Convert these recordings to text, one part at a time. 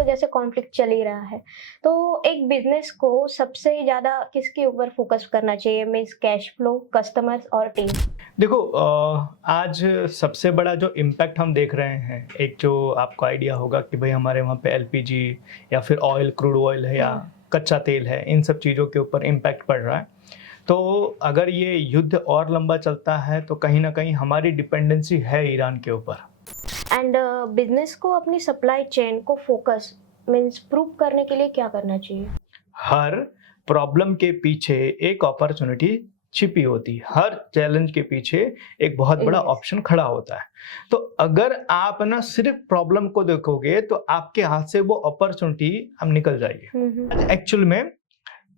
तो जैसे कॉन्फ्लिक्ट चल ही रहा है, तो एक बिजनेस को सबसे ज़्यादा किसके ऊपर फोकस करना चाहिए? मीन्स कैश फ्लो, कस्टमर्स और टीम? देखो आज सबसे बड़ा जो इम्पैक्ट हम देख रहे हैं, एक जो आपको आइडिया होगा कि भाई हमारे वहाँ पे एलपीजी या फिर ऑयल, क्रूड ऑयल है या कच्चा तेल है, इन सब चीज़ों के ऊपर इम्पैक्ट पड़ रहा है। तो अगर ये युद्ध और लंबा चलता है तो कहीं न कहीं हमारी डिपेंडेंसी है ईरान के ऊपर। एंड बिजनेस को अपनी सप्लाई चेन को फोकस मीन्स प्रूव करने के लिए क्या करना चाहिए? हर प्रॉब्लम के पीछे एक अपॉर्चुनिटी छिपी होती है, हर चैलेंज के पीछे एक बहुत बड़ा Yes. ऑप्शन खड़ा होता है। तो अगर आप ना सिर्फ प्रॉब्लम को देखोगे तो आपके हाथ से वो अपॉर्चुनिटी अब निकल जाएगी। आज एक्चुअल में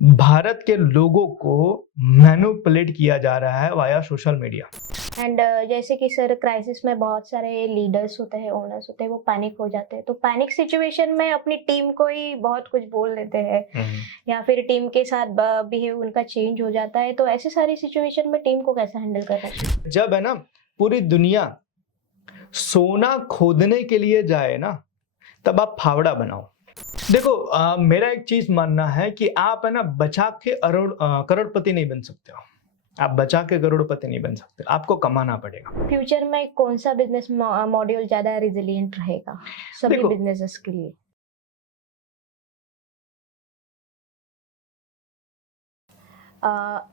भारत के लोगों को मैनिपुलेट किया जा रहा है वाया सोशल मीडिया। एंड जैसे कि सर क्राइसिस में बहुत सारे लीडर्स होते हैं, ओनर्स होते हैं, वो पैनिक हो जाते हैं, तो पैनिक सिचुएशन में अपनी टीम को ही बहुत कुछ बोल देते हैं या फिर टीम के साथ बिहेव उनका चेंज हो जाता है, तो ऐसी सारी सिचुएशन में टीम को कैसे हैंडल करना चाहिए? जब है ना पूरी दुनिया सोना खोदने के लिए जाए ना, तब आप फावड़ा बनाओ। देखो मेरा एक चीज मानना है कि आप है ना बचा के करोड़पति नहीं बन सकते हो। आप बचा के करोड़पति नहीं बन सकते, आपको कमाना पड़ेगा। फ्यूचर में कौन सा बिजनेस मॉड्यूल ज्यादा रिजिलियंट रहेगा सभी देखो बिजनेसेस के लिए?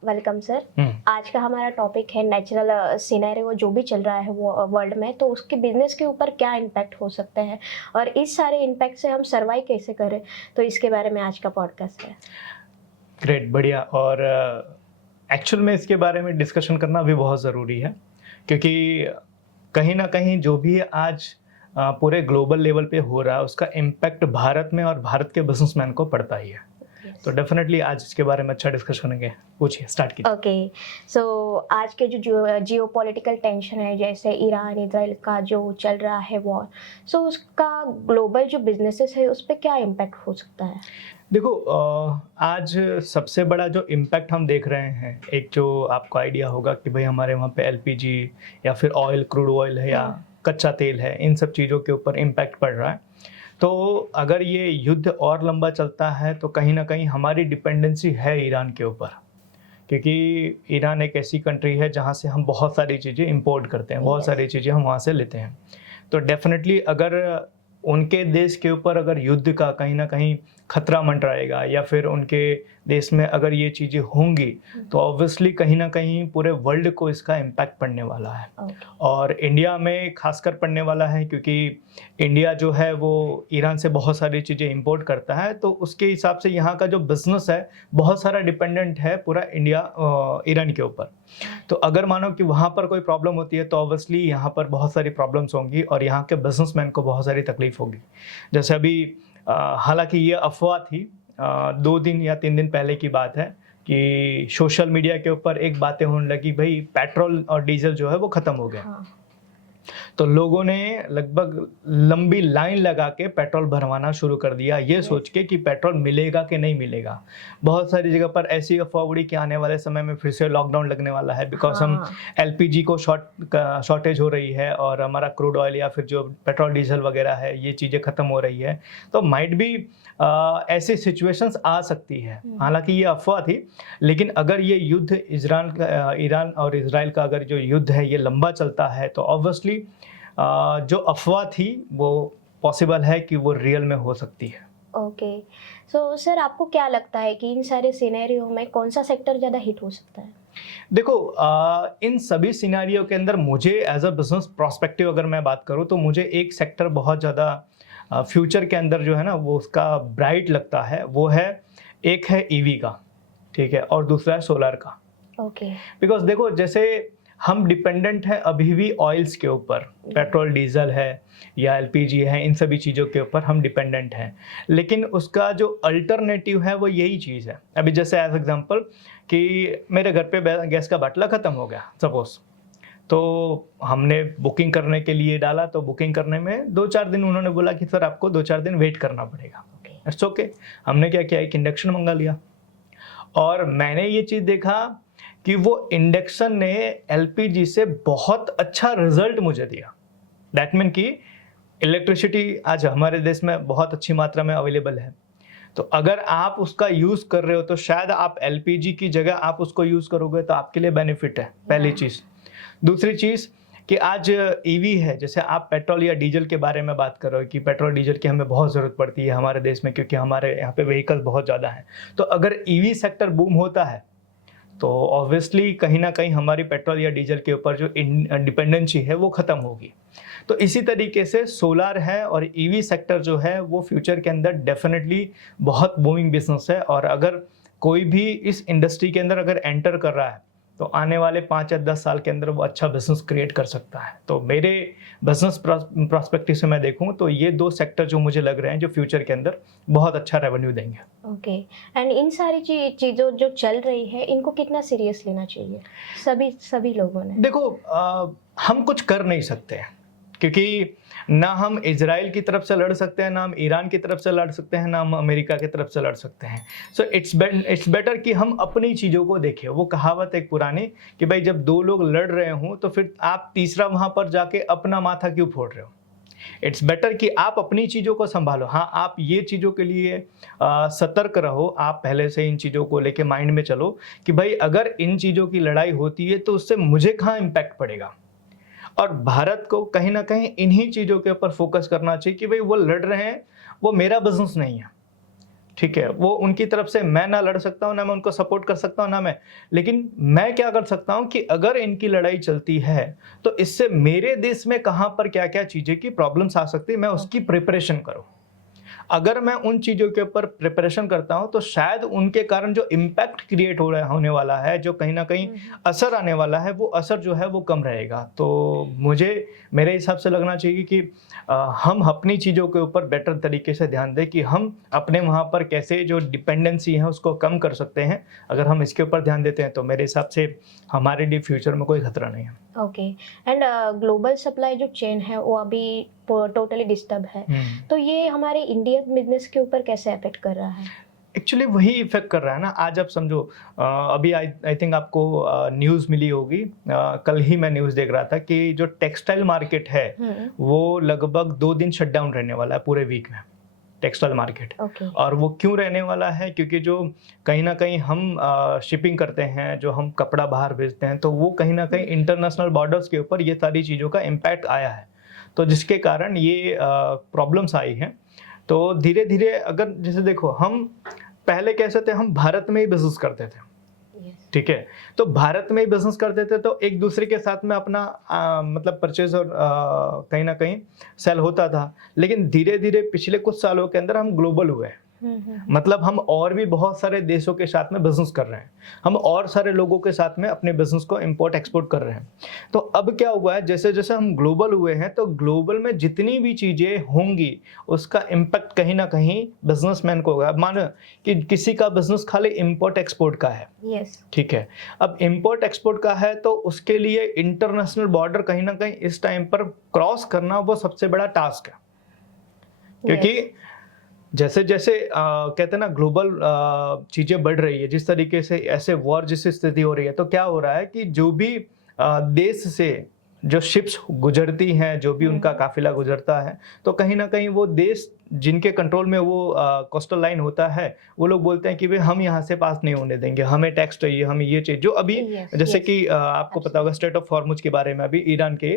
Welcome sir. आज का हमारा टॉपिक है नेचुरल सिनेरियो जो भी चल रहा है वो वर्ल्ड में, तो उसके बिजनेस के ऊपर क्या इम्पैक्ट हो सकता है और इस सारे इम्पैक्ट से हम सर्वाइव कैसे करें, तो इसके बारे में आज का पॉडकास्ट है। ग्रेट, बढ़िया। और एक्चुअल में इसके बारे में डिस्कशन करना भी बहुत ज़रूरी है, क्योंकि कहीं ना कहीं जो भी आज पूरे ग्लोबल लेवल पे हो रहा है उसका इम्पैक्ट भारत में और भारत के बिजनेसमैन को पड़ता ही है। तो डेफिनेटली आज इसके बारे में अच्छा डिस्कशन करेंगे। पूछिए, स्टार्ट कीजिए। ओके, सो आज के जो जियोपॉलिटिकल टेंशन है, जैसे ईरान इजराइल का जो चल रहा है वॉर, सो उसका ग्लोबल जो बिजनेसेस है उस पर क्या इम्पैक्ट हो सकता है? देखो आज सबसे बड़ा जो इम्पैक्ट हम देख रहे हैं, एक जो आपको आइडिया होगा कि भाई हमारे वहाँ पे एलपीजी या फिर ऑयल, क्रूड ऑयल है या कच्चा तेल है, इन सब चीज़ों के ऊपर इम्पैक्ट पड़ रहा है। तो अगर ये युद्ध और लंबा चलता है तो कहीं ना कहीं हमारी डिपेंडेंसी है ईरान के ऊपर, क्योंकि ईरान एक ऐसी कंट्री है जहाँ से हम बहुत सारी चीज़ें इंपोर्ट करते हैं, बहुत सारी चीज़ें हम वहाँ से लेते हैं। तो डेफिनेटली अगर उनके देश के ऊपर अगर युद्ध का कहीं ना कहीं खतरा मंडराएगा या फिर उनके देश में अगर ये चीज़ें होंगी तो ऑब्वियसली कहीं ना कहीं पूरे वर्ल्ड को इसका इम्पैक्ट पड़ने वाला है। और इंडिया में खासकर पड़ने वाला है, क्योंकि इंडिया जो है वो ईरान से बहुत सारी चीज़ें इंपोर्ट करता है, तो उसके हिसाब से यहाँ का जो बिजनेस है बहुत सारा डिपेंडेंट है पूरा इंडिया ईरान के ऊपर। तो अगर मानो कि वहाँ पर कोई प्रॉब्लम होती है तो ऑब्वियसली यहाँ पर बहुत सारी प्रॉब्लम्स होंगी और यहाँ के बिजनेसमैन को बहुत सारी तकलीफ होगी। जैसे अभी हालांकि ये अफवाह थी, 2 दिन या 3 दिन पहले की बात है कि सोशल मीडिया के ऊपर एक बातें होने लगी, भाई पेट्रोल और डीजल जो है वो ख़त्म हो गया। तो लोगों ने लगभग लंबी लाइन लगा के पेट्रोल भरवाना शुरू कर दिया, ये सोच के कि पेट्रोल मिलेगा कि नहीं मिलेगा। बहुत सारी जगह पर ऐसी अफवाह उड़ी कि आने वाले समय में फिर से लॉकडाउन लगने वाला है, बिकॉज हम एलपीजी को शॉर्टेज हो रही है और हमारा क्रूड ऑयल या फिर जो पेट्रोल डीजल वगैरह है ये चीज़ें ख़त्म हो रही है। तो माइट भी ऐसी सिचुएशंस आ सकती है। हालांकि ये अफवाह थी, लेकिन अगर ये युद्ध ईरान और इजराइल का अगर जो युद्ध है ये लंबा चलता है तो ऑब्वियसली जो अफवाह थी वो पॉसिबल है कि वो रियल में हो सकती है। ओके, सो सर आपको क्या लगता है कि इन सारे सिनेरियो में कौन सा सेक्टर ज़्यादा हिट हो सकता है? देखो इन सभी सिनेरियो के अंदर मुझे एज अ बिजनेस प्रोस्पेक्टिव अगर मैं बात करूँ तो मुझे एक सेक्टर बहुत ज़्यादा फ्यूचर के अंदर जो है ना वो उसका ब्राइट लगता है, वो है, एक है ईवी का, ठीक है, और दूसरा है सोलर का। ओके, बिकॉज देखो जैसे हम डिपेंडेंट हैं अभी भी ऑयल्स के ऊपर, पेट्रोल डीजल है या एलपीजी है, इन सभी चीज़ों के ऊपर हम डिपेंडेंट हैं, लेकिन उसका जो अल्टरनेटिव है वो यही चीज़ है। अभी जैसे एज एग्जांपल कि मेरे घर पे गैस का बाटला ख़त्म हो गया सपोज, तो हमने बुकिंग करने के लिए डाला, तो बुकिंग करने में 2-4 दिन उन्होंने बोला कि सर आपको 2-4 दिन वेट करना पड़ेगा। इट्स ओके, हमने क्या किया, एक इंडक्शन मंगा लिया और मैंने ये चीज़ देखा कि वो इंडक्शन ने एलपीजी से बहुत अच्छा रिजल्ट मुझे दिया। दैट मीन कि इलेक्ट्रिसिटी आज हमारे देश में बहुत अच्छी मात्रा में अवेलेबल है, तो अगर आप उसका यूज़ कर रहे हो तो शायद आप एलपीजी की जगह आप उसको यूज़ करोगे तो आपके लिए बेनिफिट है, पहली चीज़। दूसरी चीज़ कि आज ईवी है, जैसे आप पेट्रोल या डीजल के बारे में बात कर रहे हो कि पेट्रोल डीजल की हमें बहुत ज़रूरत पड़ती है हमारे देश में, क्योंकि हमारे यहाँ पे व्हीकल बहुत ज़्यादा हैं। तो अगर ईवी सेक्टर बूम होता है तो ऑब्वियसली कहीं ना कहीं हमारी पेट्रोल या डीजल के ऊपर जो डिपेंडेंसी है वो ख़त्म होगी। तो इसी तरीके से सोलार है और ईवी सेक्टर जो है वो फ्यूचर के अंदर डेफिनेटली बहुत बूमिंग बिजनेस है, और अगर कोई भी इस इंडस्ट्री के अंदर अगर एंटर कर रहा है तो आने वाले 5 या 10 साल के अंदर वो अच्छा बिजनेस क्रिएट कर सकता है। तो मेरे बिजनेस प्रोस्पेक्टिव से मैं देखूं तो ये 2 सेक्टर जो मुझे लग रहे हैं जो फ्यूचर के अंदर बहुत अच्छा रेवेन्यू देंगे। ओके। एंड इन सारी चीज़ों जो चल रही है इनको कितना सीरियस लेना चाहिए सभी लोगों ने? देखो हम कुछ कर नहीं सकते हैं, क्योंकि ना हम इजराइल की तरफ से लड़ सकते हैं, ना हम ईरान की तरफ से लड़ सकते हैं, ना हम अमेरिका की तरफ से लड़ सकते हैं। सो इट्स बेटर कि हम अपनी चीज़ों को देखें। वो कहावत एक पुरानी कि भाई जब 2 लोग लड़ रहे हों तो फिर आप तीसरा वहाँ पर जाके अपना माथा क्यों फोड़ रहे हो। इट्स बेटर कि आप अपनी चीज़ों को संभालो। हाँ, आप ये चीज़ों के लिए सतर्क रहो, आप पहले से इन चीज़ों को लेके माइंड में चलो कि भाई अगर इन चीज़ों की लड़ाई होती है तो उससे मुझे कहाँ इम्पैक्ट पड़ेगा। और भारत को कहीं ना कहीं इन्हीं चीज़ों के ऊपर फोकस करना चाहिए कि भाई वो लड़ रहे हैं, वो मेरा बिजनेस नहीं है, ठीक है। वो उनकी तरफ से मैं ना लड़ सकता हूँ, ना मैं उनको सपोर्ट कर सकता हूँ, ना मैं, लेकिन मैं क्या कर सकता हूँ कि अगर इनकी लड़ाई चलती है तो इससे मेरे देश में कहाँ पर क्या क्या चीज़ें की प्रॉब्लम्स आ सकती है, मैं उसकी प्रिपरेशन करूँ। अगर मैं उन चीज़ों के ऊपर प्रिपरेशन करता हूं तो शायद उनके कारण जो इम्पैक्ट क्रिएट होने वाला है, जो कहीं ना कहीं असर आने वाला है, वो असर जो है वो कम रहेगा। तो मुझे मेरे हिसाब से लगना चाहिए कि हम अपनी चीज़ों के ऊपर बेटर तरीके से ध्यान दें कि हम अपने वहाँ पर कैसे जो डिपेंडेंसी है उसको कम कर सकते हैं। अगर हम इसके ऊपर ध्यान देते हैं तो मेरे हिसाब से हमारे लिए फ्यूचर में कोई खतरा नहीं है। ओके। एंड ग्लोबल सप्लाई जो चेन है वो अभी टोटली डिस्टर्ब है, तो ये हमारे इंडियन बिजनेस के ऊपर कैसे अफेक्ट कर रहा है? एक्चुअली वही इफेक्ट कर रहा है ना। आज आप समझो अभी आई थिंक आपको न्यूज़ मिली होगी, कल ही मैं न्यूज़ देख रहा था कि जो टेक्सटाइल मार्केट है वो लगभग 2 दिन शट डाउन रहने वाला है पूरे वीक में, टेक्सटाइल मार्केट। और वो क्यों रहने वाला है, क्योंकि जो कहीं ना कहीं हम शिपिंग करते हैं, जो हम कपड़ा बाहर भेजते हैं, तो वो कहीं ना कहीं इंटरनेशनल बॉर्डर्स के ऊपर ये सारी चीज़ों का इम्पैक्ट आया है, तो जिसके कारण ये प्रॉब्लम्स आई हैं। तो धीरे धीरे अगर जैसे देखो, हम पहले कैसे थे, हम भारत में ही बिजनेस करते थे, ठीक है। तो भारत में ही बिजनेस करते थे तो एक दूसरे के साथ में अपना मतलब परचेज और कहीं ना कहीं सेल होता था। लेकिन धीरे धीरे पिछले कुछ सालों के अंदर हम ग्लोबल हुए, मतलब हम और भी बहुत सारे देशों के साथ में बिजनेस कर रहे हैं, हम और सारे लोगों के साथ में अपने बिजनेस को इंपोर्ट एक्सपोर्ट कर रहे हैं। तो अब क्या हुआ है, जैसे जैसे हम ग्लोबल हुए हैं तो ग्लोबल में जितनी भी चीजें होंगी उसका इम्पैक्ट कहीं ना कहीं बिजनेसमैन को होगा। मानो कि किसी का बिजनेस खाली इंपोर्ट एक्सपोर्ट का है, ठीक है। अब इंपोर्ट एक्सपोर्ट का है तो उसके लिए इंटरनेशनल बॉर्डर कहीं ना कहीं इस टाइम पर क्रॉस करना वो सबसे बड़ा टास्क है, क्योंकि जैसे जैसे कहते हैं ना ग्लोबल चीज़ें बढ़ रही है, जिस तरीके से ऐसे वॉर जैसी स्थिति हो रही है, तो क्या हो रहा है कि जो भी देश से जो शिप्स गुजरती हैं, जो भी उनका काफिला गुजरता है, तो कहीं ना कहीं वो देश जिनके कंट्रोल में वो कोस्टल लाइन होता है, वो लोग बोलते हैं कि भाई हम यहाँ से पास नहीं होने देंगे, हमें टैक्स चाहिए, हमें ये चाहिए। जो अभी जैसे कि आपको पता होगा स्ट्रेट ऑफ हॉर्मुज के बारे में अभी ईरान के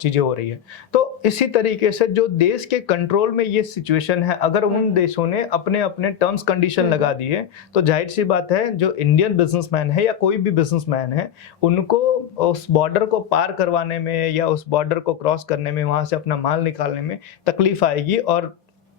चीज़ें हो रही है। तो इसी तरीके से जो देश के कंट्रोल में ये सिचुएशन है, अगर उन देशों ने अपने अपने टर्म्स कंडीशन लगा दिए तो जाहिर सी बात है जो इंडियन बिजनेसमैन है या कोई भी बिजनेसमैन है, उनको उस बॉर्डर को पार करवाने में या उस बॉर्डर को क्रॉस करने में, वहाँ से अपना माल निकालने में तकलीफ आएगी और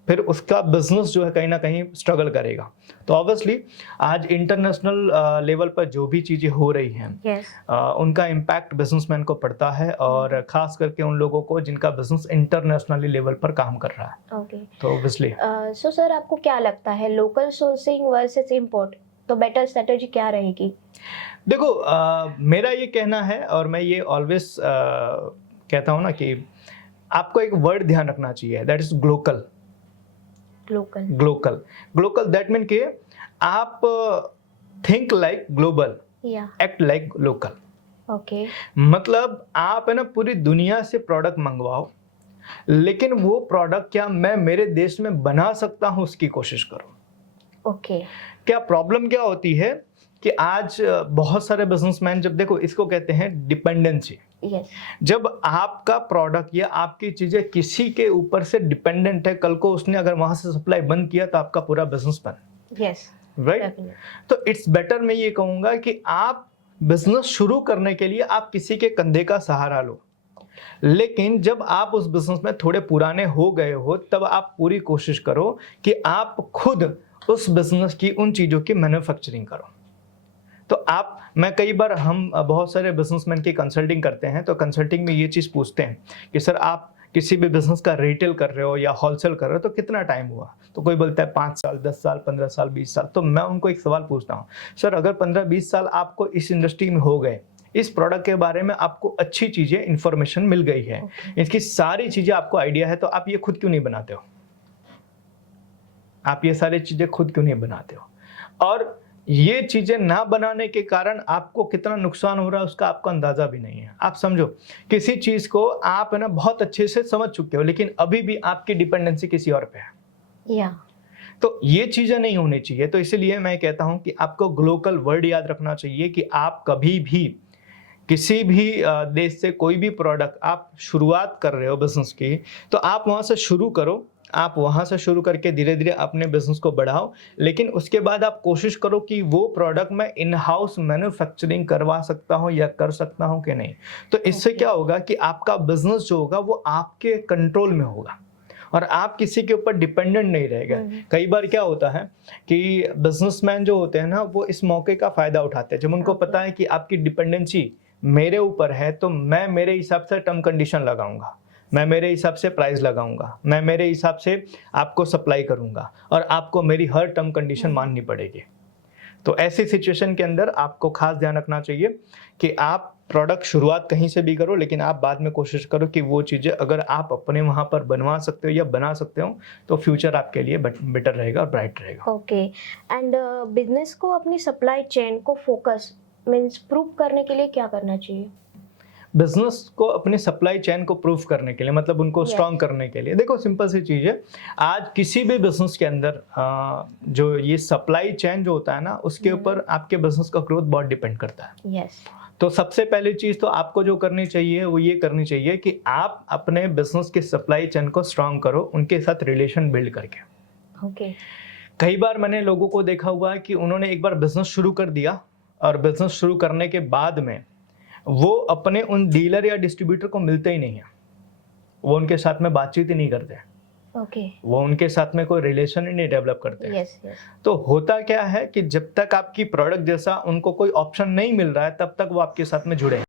फिर उसका बिजनेस जो है कहीं ना कहीं स्ट्रगल करेगा। तो ऑब्वियसली आज इंटरनेशनल लेवल पर जो भी चीज़ें हो रही हैं उनका इम्पैक्ट बिजनेसमैन को पड़ता है, और खास करके उन लोगों को जिनका बिजनेस इंटरनेशनली लेवल पर काम कर रहा है। तो ऑब्वियसली सो सर, आपको क्या लगता है लोकल सोर्सिंग वर्सेस इंपोर्ट, तो बेटर स्ट्रेटजी क्या रहेगी? देखो मेरा ये कहना है, और मैं ये ऑलवेज कहता हूँ ना कि आपको एक वर्ड ध्यान रखना चाहिए, that is Glocal. Glocal that mean कि आप think like global, act like local. Okay. मतलब आप है ना पूरी दुनिया से प्रोडक्ट मंगवाओ, लेकिन वो प्रोडक्ट क्या मैं मेरे देश में बना सकता हूँ उसकी कोशिश करो। ओके। क्या प्रॉब्लम क्या होती है कि आज बहुत सारे बिजनेसमैन, जब देखो इसको कहते हैं डिपेंडेंसी। यस। जब आपका प्रोडक्ट या आपकी चीजें किसी के ऊपर से डिपेंडेंट है, कल को उसने अगर वहां से सप्लाई बंद किया तो आपका पूरा बिजनेस बंद। यस। राइट। तो इट्स बेटर, मैं ये कहूंगा कि आप बिजनेस शुरू करने के लिए आप किसी के कंधे का सहारा लो, लेकिन जब आप उस बिजनेस में थोड़े पुराने हो गए हो तब आप पूरी कोशिश करो कि आप खुद उस बिजनेस की उन चीजों की मैन्युफैक्चरिंग करो। तो आप, मैं कई बार, हम बहुत सारे बिजनेसमैन की कंसल्टिंग करते हैं, तो कंसल्टिंग में ये चीज़ पूछते हैं कि सर आप किसी भी बिजनेस का रिटेल कर रहे हो या होलसेल कर रहे हो तो कितना टाइम हुआ? तो कोई बोलता है 5 साल, 10 साल, 15 साल, 20 साल। तो मैं उनको एक सवाल पूछता हूँ, सर अगर 15-20 साल आपको इस इंडस्ट्री में हो गए, इस प्रोडक्ट के बारे में आपको अच्छी चीज़ें, इंफॉर्मेशन मिल गई है, इसकी सारी चीज़ें आपको आइडिया है, तो आप ये खुद क्यों नहीं बनाते हो? आप ये सारी चीज़ें खुद क्यों नहीं बनाते हो? और ये चीजें ना बनाने के कारण आपको कितना नुकसान हो रहा है उसका आपको अंदाजा भी नहीं है। आप समझो, किसी चीज को आप है ना बहुत अच्छे से समझ चुके हो, लेकिन अभी भी आपकी डिपेंडेंसी किसी और पे है। या तो ये चीजें नहीं होनी चाहिए। तो इसीलिए मैं कहता हूं कि आपको ग्लोबल वर्ड याद रखना चाहिए कि आप कभी भी किसी भी देश से कोई भी प्रोडक्ट आप शुरुआत कर रहे हो बिजनेस की, तो आप वहां से शुरू करो। आप वहां से शुरू करके धीरे धीरे अपने बिजनेस को बढ़ाओ, लेकिन उसके बाद आप कोशिश करो कि वो प्रोडक्ट मैं इन हाउस मैन्युफैक्चरिंग करवा सकता हूं या कर सकता हूं कि नहीं। तो इससे क्या होगा कि आपका बिजनेस जो होगा वो आपके कंट्रोल में होगा और आप किसी के ऊपर डिपेंडेंट नहीं रहेगा। कई बार क्या होता है कि बिजनेसमैन जो होते हैं ना, वो इस मौके का फायदा उठाते हैं। जब उनको पता है कि आपकी डिपेंडेंसी मेरे ऊपर है, तो मैं मेरे हिसाब से टर्म कंडीशन लगाऊंगा, मैं मेरे हिसाब से प्राइस लगाऊंगा, मैं मेरे हिसाब से आपको सप्लाई करूंगा और आपको मेरी हर टर्म कंडीशन माननी पड़ेगी। तो ऐसी सिचुएशन के अंदर आपको खास ध्यान रखना चाहिए कि आप प्रोडक्ट शुरुआत कहीं से भी करो, लेकिन आप बाद में कोशिश करो कि वो चीज़ें अगर आप अपने वहाँ पर बनवा सकते हो या बना सकते हो तो फ्यूचर आपके लिए बेटर रहेगा और ब्राइट रहेगा। ओके। एंड बिजनेस को अपनी सप्लाई चेन को फोकस मींस प्रूव करने के लिए क्या करना चाहिए? बिजनेस को अपनी सप्लाई चेन को प्रूफ करने के लिए, मतलब उनको स्ट्रॉन्ग करने के लिए, देखो सिंपल सी चीज़ है। आज किसी भी बिजनेस के अंदर जो ये सप्लाई चेन जो होता है ना, उसके ऊपर आपके बिजनेस का ग्रोथ बहुत डिपेंड करता है। यस। तो सबसे पहली चीज तो आपको जो करनी चाहिए वो ये करनी चाहिए कि आप अपने बिजनेस के सप्लाई चेन को स्ट्रॉन्ग करो, उनके साथ रिलेशन बिल्ड करके। ओके। कई बार मैंने लोगों को देखा हुआ है कि उन्होंने एक बार बिजनेस शुरू कर दिया और बिजनेस शुरू करने के बाद में वो अपने उन डीलर या डिस्ट्रीब्यूटर को मिलते ही नहीं है, वो उनके साथ में बातचीत ही नहीं करते, ओके। वो उनके साथ में कोई रिलेशन ही नहीं डेवलप करते। Yes yes. तो होता क्या है कि जब तक आपकी प्रोडक्ट जैसा उनको कोई ऑप्शन नहीं मिल रहा है तब तक वो आपके साथ में जुड़े हैं।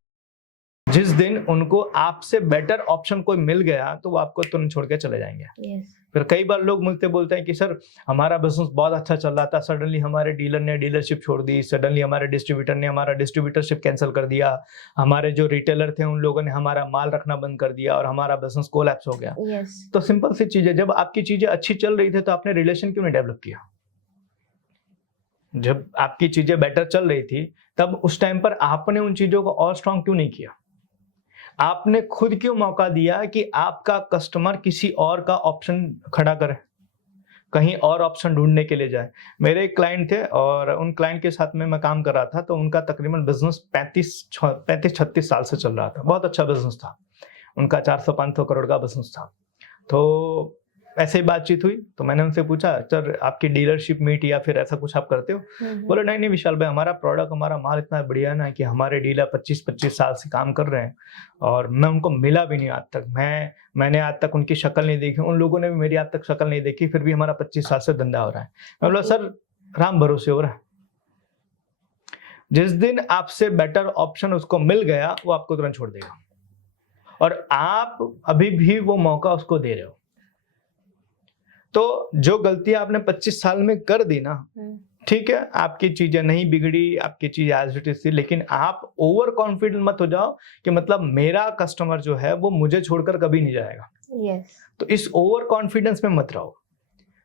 जिस दिन उनको आपसे बेटर ऑप्शन कोई मिल गया तो वो आपको तुरंत छोड़ के चले जाएंगे। यस। फिर कई बार लोग मुझसे बोलते हैं कि सर हमारा बिजनेस बहुत अच्छा चल रहा था, सडनली हमारे डीलर ने डीलरशिप छोड़ दी, सडनली हमारे डिस्ट्रीब्यूटर ने हमारा डिस्ट्रीब्यूटरशिप कैंसिल कर दिया, हमारे जो रिटेलर थे उन लोगों ने हमारा माल रखना बंद कर दिया और हमारा बिजनेस कोलैप्स हो गया। यस। तो सिंपल सी चीज है, जब आपकी चीजें अच्छी चल रही थी तो आपने रिलेशन क्यों नहीं डेवलप किया? जब आपकी चीजें बेटर चल रही थी तब उस टाइम पर आपने उन चीजों को और स्ट्रांग क्यों नहीं किया? आपने खुद क्यों मौका दिया कि आपका कस्टमर किसी और का ऑप्शन खड़ा करे, कहीं और ऑप्शन ढूंढने के लिए जाए? मेरे एक क्लाइंट थे और उन क्लाइंट के साथ में मैं काम कर रहा था, तो उनका तकरीबन बिजनेस 35-36 साल से चल रहा था, बहुत अच्छा बिजनेस था उनका, 400-500 करोड़ का बिजनेस था। तो ऐसे ही बातचीत हुई तो मैंने उनसे पूछा, सर आपकी डीलरशिप मीट या फिर ऐसा कुछ आप करते हो? बोले नहीं नहीं विशाल भाई, हमारा प्रोडक्ट, हमारा माल इतना बढ़िया है ना कि हमारे डीलर 25-25 साल से काम कर रहे हैं और मैं उनको मिला भी नहीं आज तक, मैंने आज तक उनकी शक्ल नहीं देखी, उन लोगों ने भी मेरी आज तक शक्ल नहीं देखी, फिर भी हमारा 25 साल से धंधा हो रहा है। मैं बोला सर राम भरोसे हो रहा है, जिस दिन आपसे बेटर ऑप्शन उसको मिल गया वो आपको तुरंत छोड़ देगा और आप अभी भी वो मौका उसको दे रहे हो। तो जो गलतियां आपने 25 साल में कर दी ना, ठीक है, आपकी चीजें नहीं बिगड़ी, आपकी चीज एज इट इज थी, लेकिन आप ओवर कॉन्फिडेंट मत हो जाओ कि मतलब मेरा कस्टमर जो है वो मुझे छोड़कर कभी नहीं जाएगा। यस। तो इस ओवर कॉन्फिडेंस में मत रहो।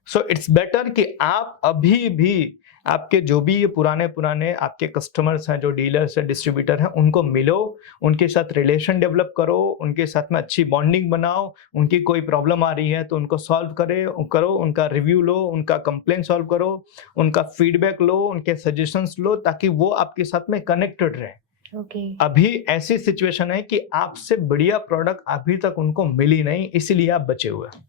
सो इट्स बेटर कि आप अभी भी आपके जो भी ये पुराने पुराने आपके कस्टमर्स हैं, जो डीलर्स हैं, डिस्ट्रीब्यूटर हैं, उनको मिलो, उनके साथ रिलेशन डेवलप करो, उनके साथ में अच्छी बॉन्डिंग बनाओ, उनकी कोई प्रॉब्लम आ रही है तो उनको सॉल्व करो, उनका रिव्यू लो, उनका कंप्लेंट सॉल्व करो, उनका फीडबैक लो, उनके सजेशंस लो, ताकि वो आपके साथ में कनेक्टेड रहे। अभी ऐसी सिचुएशन है कि आपसे बढ़िया प्रोडक्ट अभी तक उनको मिली नहीं, इसीलिए आप बचे हुए हैं।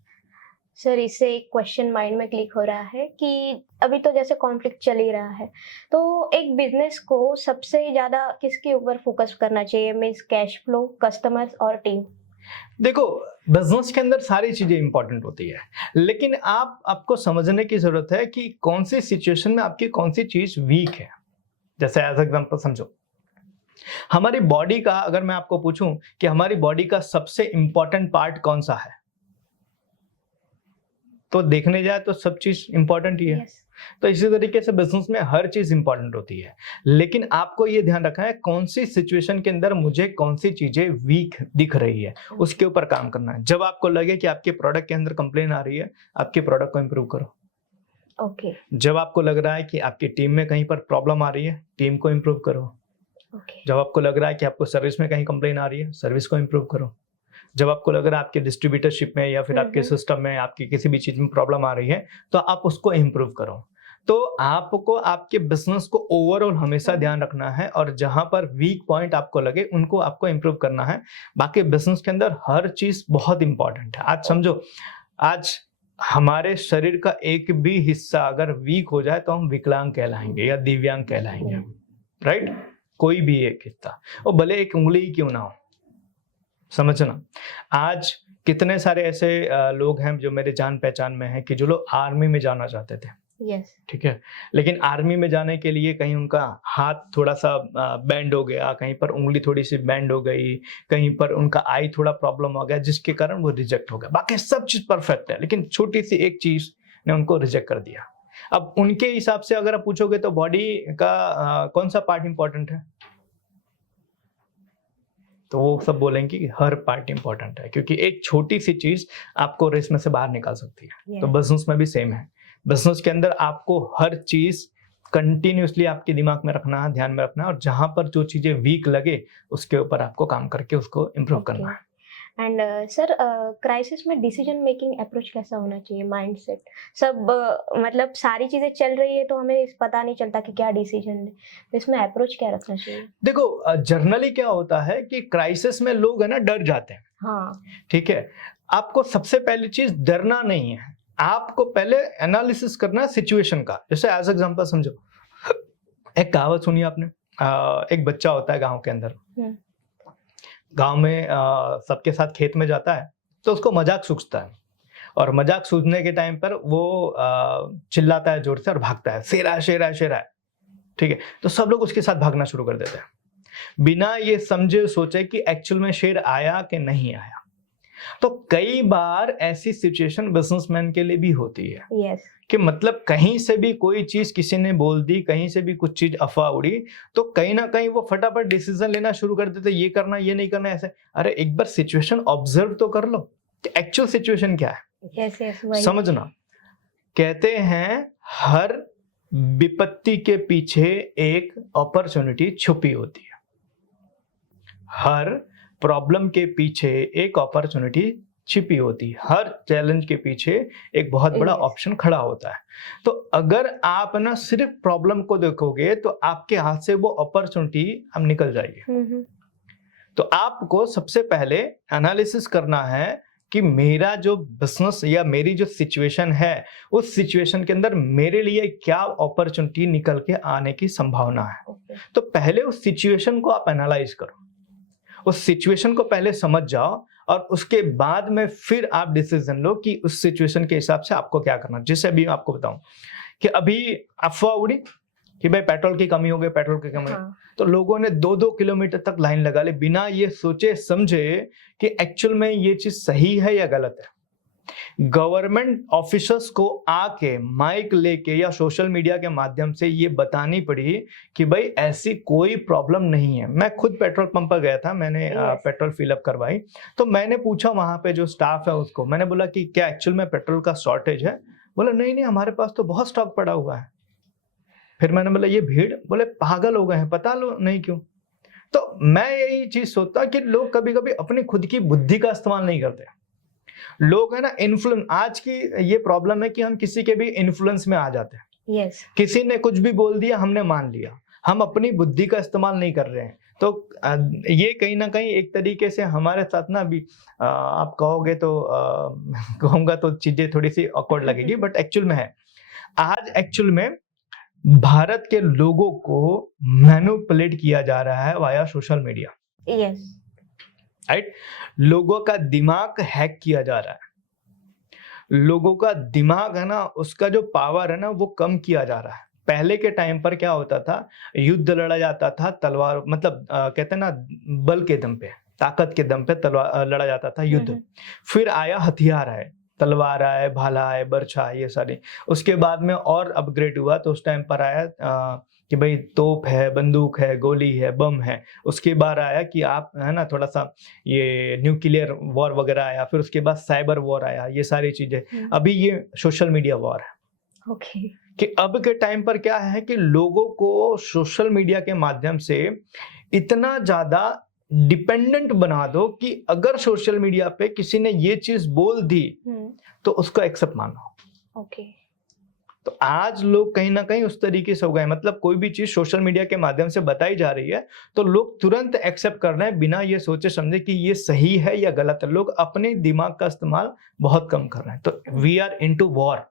सर, इससे एक क्वेश्चन माइंड में क्लिक हो रहा है कि अभी तो जैसे कॉन्फ्लिक्ट चल ही रहा है, तो एक बिजनेस को सबसे ज्यादा किसके ऊपर फोकस करना चाहिए? मींस कैश फ्लो, कस्टमर्स और टीम? देखो, बिजनेस के अंदर सारी चीजें इंपॉर्टेंट होती है, लेकिन आपको समझने की जरूरत है कि कौन सी सिचुएशन में आपकी कौन सी चीज वीक है। जैसे एज एग्जांपल समझो, हमारी बॉडी का, अगर मैं आपको पूछूं कि हमारी बॉडी का सबसे इंपॉर्टेंट पार्ट कौन सा है, तो देखने जाए तो सब चीज इंपॉर्टेंट ही है। Yes. तो इसी तरीके से बिजनेस में हर चीज इंपॉर्टेंट होती है, लेकिन आपको ये ध्यान रखना है कौन सी सिचुएशन के अंदर मुझे कौन सी चीजें वीक दिख रही है, उसके ऊपर काम करना है। जब आपको लगे कि आपके प्रोडक्ट के अंदर कंप्लेन आ रही है, आपके प्रोडक्ट को इंप्रूव करो। ओके। जब आपको लग रहा है कि आपकी टीम में कहीं पर प्रॉब्लम आ रही है, टीम को इंप्रूव करो। ओके। जब आपको लग रहा है कि आपको सर्विस में कहीं कंप्लेन आ रही है, सर्विस को इंप्रूव करो। जब आपको लग रहा है आपके डिस्ट्रीब्यूटरशिप में या फिर आपके सिस्टम में आपकी किसी भी चीज में प्रॉब्लम आ रही है, तो आप उसको इंप्रूव करो। तो आपको आपके बिजनेस को ओवरऑल हमेशा ध्यान रखना है, और जहां पर वीक पॉइंट आपको लगे उनको आपको इंप्रूव करना है। बाकी बिजनेस के अंदर हर चीज बहुत इंपॉर्टेंट है। आज समझो, आज हमारे शरीर का एक भी हिस्सा अगर वीक हो जाए तो हम विकलांग कहलाएंगे या दिव्यांग कहलाएंगे, राइट? कोई भी एक हिस्सा, और भले एक उंगली ही क्यों ना हो। समझना, आज कितने सारे ऐसे लोग हैं जो मेरे जान पहचान में हैं कि जो लोग आर्मी में जाना चाहते थे। Yes. ठीक है, लेकिन आर्मी में जाने के लिए कहीं उनका हाथ थोड़ा सा बैंड हो गया, कहीं पर उंगली थोड़ी सी बैंड हो गई, कहीं पर उनका आई थोड़ा प्रॉब्लम हो गया, जिसके कारण वो रिजेक्ट हो गया। बाकी सब चीज परफेक्ट है, लेकिन छोटी सी एक चीज ने उनको रिजेक्ट कर दिया। अब उनके हिसाब से अगर आप पूछोगे तो बॉडी का कौन सा पार्ट इंपॉर्टेंट है, तो वो सब बोलेंगे कि हर पार्ट इंपॉर्टेंट है, क्योंकि एक छोटी सी चीज आपको रेस में से बाहर निकाल सकती है। तो बिजनेस में भी सेम है। बिजनेस के अंदर आपको हर चीज कंटिन्यूसली आपके दिमाग में रखना है, ध्यान में रखना है, और जहां पर जो चीजें वीक लगे उसके ऊपर आपको काम करके उसको इम्प्रूव करना है। एंड सर, क्राइसिस में डिसीजन मेकिंग अप्रोच कैसा होना चाहिए? माइंडसेट सब मतलब सारी चीजें चल रही है तो हमें पता नहीं चलता कि क्या डिसीजन ले, तो इसमें अप्रोच क्या रखना चाहिए? देखो, जनरली क्या होता है कि क्राइसिस में लोग है ना डर जाते हैं। हाँ। ठीक है, आपको सबसे पहली चीज डरना नहीं है, आपको पहले एनालिसिस करना है सिचुएशन का। जैसे एज एग्जांपल समझो, एक कहावत सुनी आपने, एक बच्चा होता है गांव के अंदर, गांव में सबके साथ खेत में जाता है, तो उसको मजाक सूझता है, और मजाक सूझने के टाइम पर वो चिल्लाता है जोर से और भागता है, शेर है शेर है शेर है। ठीक है, तो सब लोग उसके साथ भागना शुरू कर देते हैं, बिना ये समझे सोचे कि एक्चुअल में शेर आया कि नहीं आया। तो कई बार ऐसी सिचुएशन बिजनेसमैन के लिए भी होती है। Yes. कि मतलब कहीं से भी कोई चीज किसी ने बोल दी, कहीं से भी कुछ चीज अफवाह उड़ी, तो कहीं ना कहीं वो फटाफट डिसीजन लेना शुरू कर देते, ये करना ये नहीं करना ऐसे। अरे एक बार सिचुएशन ऑब्जर्व तो कर लो कि एक्चुअल सिचुएशन क्या है। Yes, yes, समझना, कहते हैं हर विपत्ति के पीछे एक अपॉर्चुनिटी छुपी होती है, हर प्रॉब्लम के पीछे एक अपॉर्चुनिटी छिपी होती है, हर चैलेंज के पीछे एक बहुत बड़ा ऑप्शन खड़ा होता है। तो अगर आप ना सिर्फ प्रॉब्लम को देखोगे तो आपके हाथ से वो अपॉर्चुनिटी अब निकल जाएगी। तो आपको सबसे पहले एनालिसिस करना है कि मेरा जो बिजनेस या मेरी जो सिचुएशन है, उस सिचुएशन के अंदर मेरे लिए क्या अपॉर्चुनिटी निकल के आने की संभावना है। तो पहले उस सिचुएशन को आप एनालाइज करो, उस सिचुएशन को पहले समझ जाओ, और उसके बाद में फिर आप डिसीजन लो कि उस सिचुएशन के हिसाब से आपको क्या करना। जैसे अभी आपको बताऊं कि अभी अफवाह उड़ी कि भाई पेट्रोल की कमी हो गई, पेट्रोल की कमी। हाँ। तो लोगों ने 2-2 किलोमीटर तक लाइन लगा ली, बिना ये सोचे समझे कि एक्चुअल में ये चीज सही है या गलत है। गवर्नमेंट ऑफिसर्स को आके माइक लेके या सोशल मीडिया के माध्यम से ये बतानी पड़ी कि भाई ऐसी कोई प्रॉब्लम नहीं है। मैं खुद पेट्रोल पंप पर गया था, मैंने पेट्रोल फिलअप करवाई, तो मैंने पूछा वहां पे जो स्टाफ है उसको, मैंने बोला कि क्या एक्चुअल में पेट्रोल का शॉर्टेज है? बोला नहीं नहीं, हमारे पास तो बहुत स्टॉक पड़ा हुआ है। फिर मैंने बोला ये भीड़, बोले पागल हो गए हैं, पता लो नहीं क्यों। तो मैं यही चीज सोचता कि लोग कभी कभी अपनी खुद की बुद्धि का इस्तेमाल नहीं करते। लोग है ना इन्फ्लुएंस, आज की ये प्रॉब्लम है कि हम किसी के भी इन्फ्लुएंस में आ जाते हैं। यस। किसी ने कुछ भी बोल दिया, हमने मान लिया, हम अपनी बुद्धि का इस्तेमाल नहीं कर रहे हैं। तो ये कहीं ना कहीं एक तरीके से हमारे साथ ना अभी आप कहोगे तो कहूंगा तो चीजें थोड़ी सी ऑकवर्ड लगेगी, बट एक्चुअल में है। आज एक्चुअल में भारत के लोगों को मैनिपुलेट किया जा रहा है via social media, yes. Right. लोगों का दिमाग हैक किया जा रहा है। लोगों का दिमाग है ना, उसका जो पावर है ना वो कम किया जा रहा है। पहले के टाइम पर क्या होता था, युद्ध लड़ा जाता था तलवार, मतलब कहते हैं ना बल के दम पे, ताकत के दम पे तलवार लड़ा जाता था युद्ध। फिर आया हथियार आए, तलवार आए, भाला आए, बर्छा आए, ये सारी। उसके बाद में और अपग्रेड हुआ तो उस टाइम पर आया कि भाई तोप है, बंदूक है, गोली है, बम है। उसके बाद आया कि आप है ना थोड़ा सा ये न्यूक्लियर वॉर वगैरह आया, फिर उसके बाद साइबर वॉर आया, ये सारी चीजें। अभी ये सोशल मीडिया वॉर है। ओके। कि अब के टाइम पर क्या है कि लोगों को सोशल मीडिया के माध्यम से इतना ज्यादा डिपेंडेंट बना दो कि अगर सोशल मीडिया पे किसी ने ये चीज बोल दी तो उसको एक्सेप्ट मानो। ओके। तो आज लोग कहीं ना कहीं उस तरीके से हो गए, मतलब कोई भी चीज सोशल मीडिया के माध्यम से बताई जा रही है तो लोग तुरंत एक्सेप्ट कर रहे हैं बिना ये सोचे समझे कि ये सही है या गलत है। लोग अपने दिमाग का इस्तेमाल बहुत कम कर रहे हैं। तो वी आर इनटू वॉर।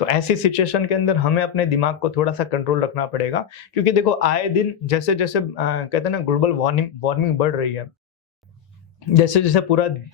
तो ऐसी सिचुएशन के अंदर हमें अपने दिमाग को थोड़ा सा कंट्रोल रखना पड़ेगा, क्योंकि देखो आए दिन जैसे जैसे कहते हैं ना ग्लोबल वार्मिंग बढ़ रही है, जैसे जैसे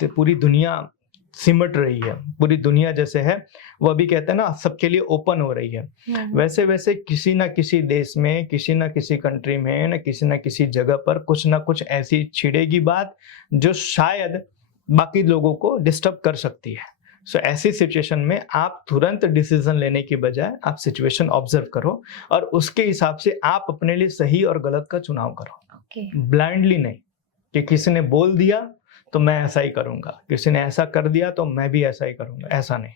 पूरी दुनिया सिमट रही है, पूरी दुनिया जैसे है वो अभी कहते हैं ना सबके लिए ओपन हो रही है, वैसे वैसे किसी ना किसी देश में, किसी ना किसी कंट्री में, ना किसी जगह पर कुछ ना कुछ ऐसी छिड़ेगी बात जो शायद बाकी लोगों को डिस्टर्ब कर सकती है। सो ऐसी सिचुएशन में आप तुरंत डिसीजन लेने की बजाय आप सिचुएशन ऑब्जर्व करो और उसके हिसाब से आप अपने लिए सही और गलत का चुनाव करो। ब्लाइंडली नहीं कि किसी ने बोल दिया तो मैं ऐसा ही करूंगा, किसी ने ऐसा कर दिया तो मैं भी ऐसा ही करूंगा, ऐसा नहीं।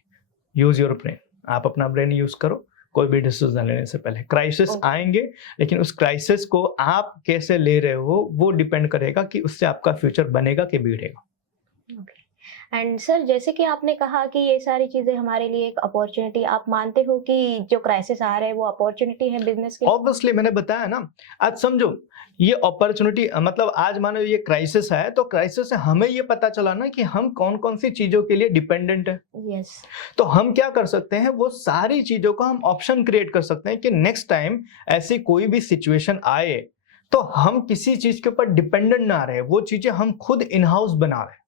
यूज योर ब्रेन, आप अपना ब्रेन यूज करो कोई भी डिसीजन लेने से पहले। क्राइसिस आएंगे, लेकिन उस क्राइसिस को आप कैसे ले रहे हो वो डिपेंड करेगा कि उससे आपका फ्यूचर बनेगा कि बिगड़ेगा। एंड सर, जैसे कि आपने कहा कि ये सारी चीजें हमारे लिए एक अपॉर्चुनिटी, आप मानते हो कि जो क्राइसिस आ रहे हैं वो अपॉर्चुनिटी है बिजनेस के लिए? ऑब्वियसली, मैंने बताया ना, आज समझो ये अपॉर्चुनिटी, मतलब आज मानो ये क्राइसिस है तो क्राइसिस से हमें ये पता चला ना कि हम कौन कौन सी चीजों के लिए डिपेंडेंट है। यस। तो हम क्या कर सकते हैं, वो सारी चीजों का हम ऑप्शन क्रिएट कर सकते हैं कि नेक्स्ट टाइम ऐसी कोई भी सिचुएशन आए तो हम किसी चीज के ऊपर डिपेंडेंट ना रहे, वो चीजें हम खुद इन हाउस बना रहे।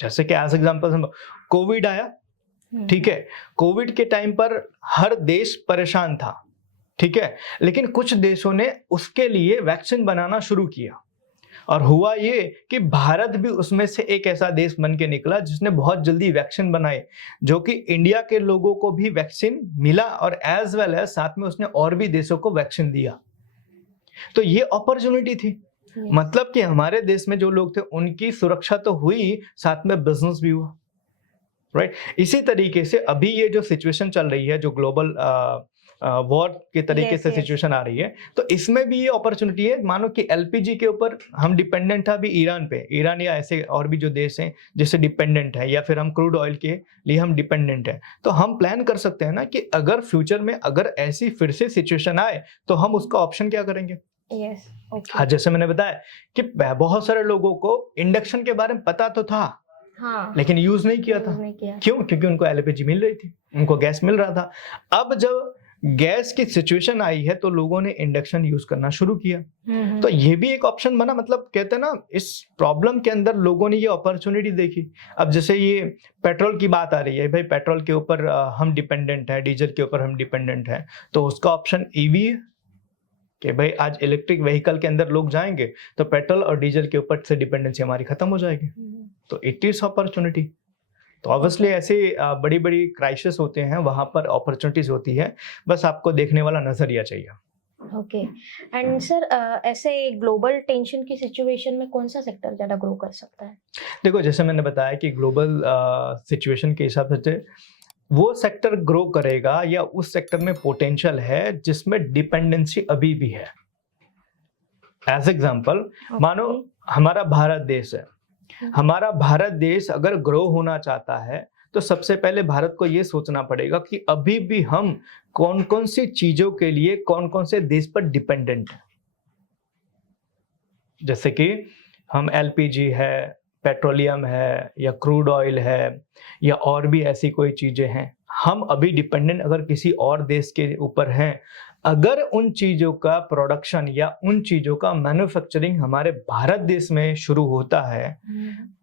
जैसे कि एज एग्जांपल कोविड आया, ठीक है, कोविड के टाइम पर हर देश परेशान था, ठीक है, लेकिन कुछ देशों ने उसके लिए वैक्सीन बनाना शुरू किया और हुआ ये कि भारत भी उसमें से एक ऐसा देश बन के निकला जिसने बहुत जल्दी वैक्सीन बनाई, जो कि इंडिया के लोगों को भी वैक्सीन मिला और एज वेल एज साथ में उसने और भी देशों को वैक्सीन दिया। तो ये अपॉर्चुनिटी थी। मतलब कि हमारे देश में जो लोग थे उनकी सुरक्षा तो हुई, साथ में बिजनेस भी हुआ, राइट। इसी तरीके से अभी ये जो सिचुएशन चल रही है, जो ग्लोबल वॉर के तरीके से सिचुएशन आ रही है, तो इसमें भी ये अपॉर्चुनिटी है। मानो कि एलपीजी के ऊपर हम डिपेंडेंट था अभी ईरान पे, ईरान या ऐसे और भी जो देश हैं जिससे डिपेंडेंट है, या फिर हम क्रूड ऑयल के लिए हम डिपेंडेंट है, तो हम प्लान कर सकते हैं ना कि अगर फ्यूचर में अगर ऐसी फिर से सिचुएशन आए तो हम उसका ऑप्शन क्या करेंगे। Yes, okay. हाँ, जैसे मैंने बताया कि बहुत सारे लोगों को इंडक्शन के बारे में पता तो था, हाँ, लेकिन यूज नहीं किया था। क्यों? क्योंकि उनको एलपीजी मिल रही थी, उनको गैस मिल रहा था। अब जब गैस की सिचुएशन आई है तो लोगों ने इंडक्शन यूज करना शुरू किया, तो ये भी एक ऑप्शन बना। मतलब कहते हैं ना, इस प्रॉब्लम के अंदर लोगों ने ये अपॉर्चुनिटी देखी। अब जैसे ये पेट्रोल की बात आ रही है, भाई पेट्रोल के ऊपर हम डिपेंडेंट है, डीजल के ऊपर हम डिपेंडेंट है, तो उसका ऑप्शन ईवी है कि भाई आज इलेक्ट्रिक व्हीकल के अंदर लोग जाएंगे तो पेट्रोल और डीजल के ऊपर से डिपेंडेंसी हमारी खत्म हो जाएगी। तो इट इज अपॉर्चुनिटी। तो ऑब्वियसली ऐसे बड़ी बड़ी क्राइसिस होते हैं, वहां पर अपॉर्चुनिटीज होती है, बस आपको देखने वाला नजरिया चाहिए। ओके। एंड सर, ऐसे ग्लोबल टेंशन की सिचुएशन में कौन सा सेक्टर ज्यादा ग्रो कर सकता है? देखो, जैसे मैंने बताया कि ग्लोबल सिचुएशन के हिसाब से वो सेक्टर ग्रो करेगा या उस सेक्टर में पोटेंशियल है जिसमें डिपेंडेंसी अभी भी है। एज एग्जाम्पल, मानो हमारा भारत देश है, हमारा भारत देश अगर ग्रो होना चाहता है तो सबसे पहले भारत को ये सोचना पड़ेगा कि अभी भी हम कौन कौन सी चीजों के लिए कौन कौन से देश पर डिपेंडेंट हैं। जैसे कि हम एलपीजी है, पेट्रोलियम है, या क्रूड ऑयल है, या और भी ऐसी कोई चीजें हैं, हम अभी डिपेंडेंट अगर किसी और देश के ऊपर हैं, अगर उन चीजों का प्रोडक्शन या उन चीजों का मैन्युफैक्चरिंग हमारे भारत देश में शुरू होता है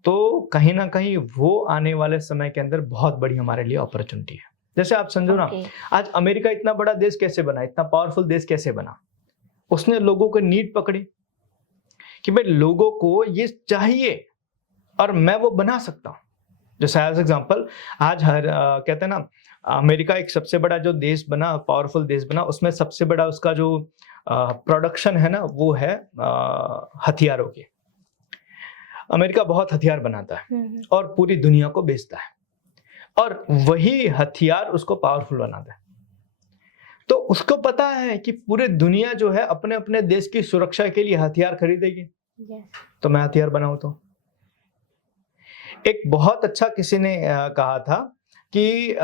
तो कहीं ना कहीं वो आने वाले समय के अंदर बहुत बड़ी हमारे लिए अपॉर्चुनिटी है। जैसे आप समझो ना, आज अमेरिका इतना बड़ा देश कैसे बना, इतना पावरफुल देश कैसे बना? उसने लोगों को नीड पकड़ी कि भाई लोगों को ये चाहिए और मैं वो बना सकता हूं। जैसे एज एग्जांपल, आज हर कहते हैं ना, अमेरिका एक सबसे बड़ा जो देश बना, पावरफुल देश बना, उसमें सबसे बड़ा उसका जो प्रोडक्शन है ना वो है हथियारों की। अमेरिका बहुत हथियार बनाता है और पूरी दुनिया को बेचता है, और वही हथियार उसको पावरफुल बनाता है। तो उसको पता है कि पूरी दुनिया जो है अपने अपने देश की सुरक्षा के लिए हथियार खरीदेगी। तो मैं हथियार बनाऊं। तो एक बहुत अच्छा किसी ने कहा था कि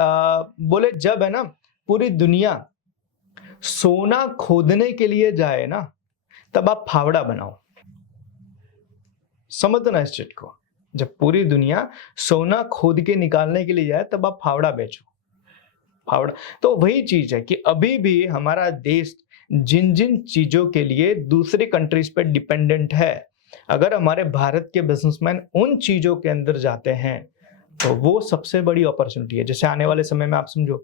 बोले जब है ना पूरी दुनिया सोना खोदने के लिए जाए ना, तब आप फावड़ा बनाओ। समझो ना इस चीज को, जब पूरी दुनिया सोना खोद के निकालने के लिए जाए तब आप फावड़ा बेचो। फावड़ा तो वही चीज है कि अभी भी हमारा देश जिन जिन चीजों के लिए दूसरे कंट्रीज पे डिपेंडेंट है, अगर हमारे भारत के बिजनेसमैन उन चीजों के अंदर जाते हैं तो वो सबसे बड़ी अपॉर्चुनिटी है। जैसे आने वाले समय में आप समझो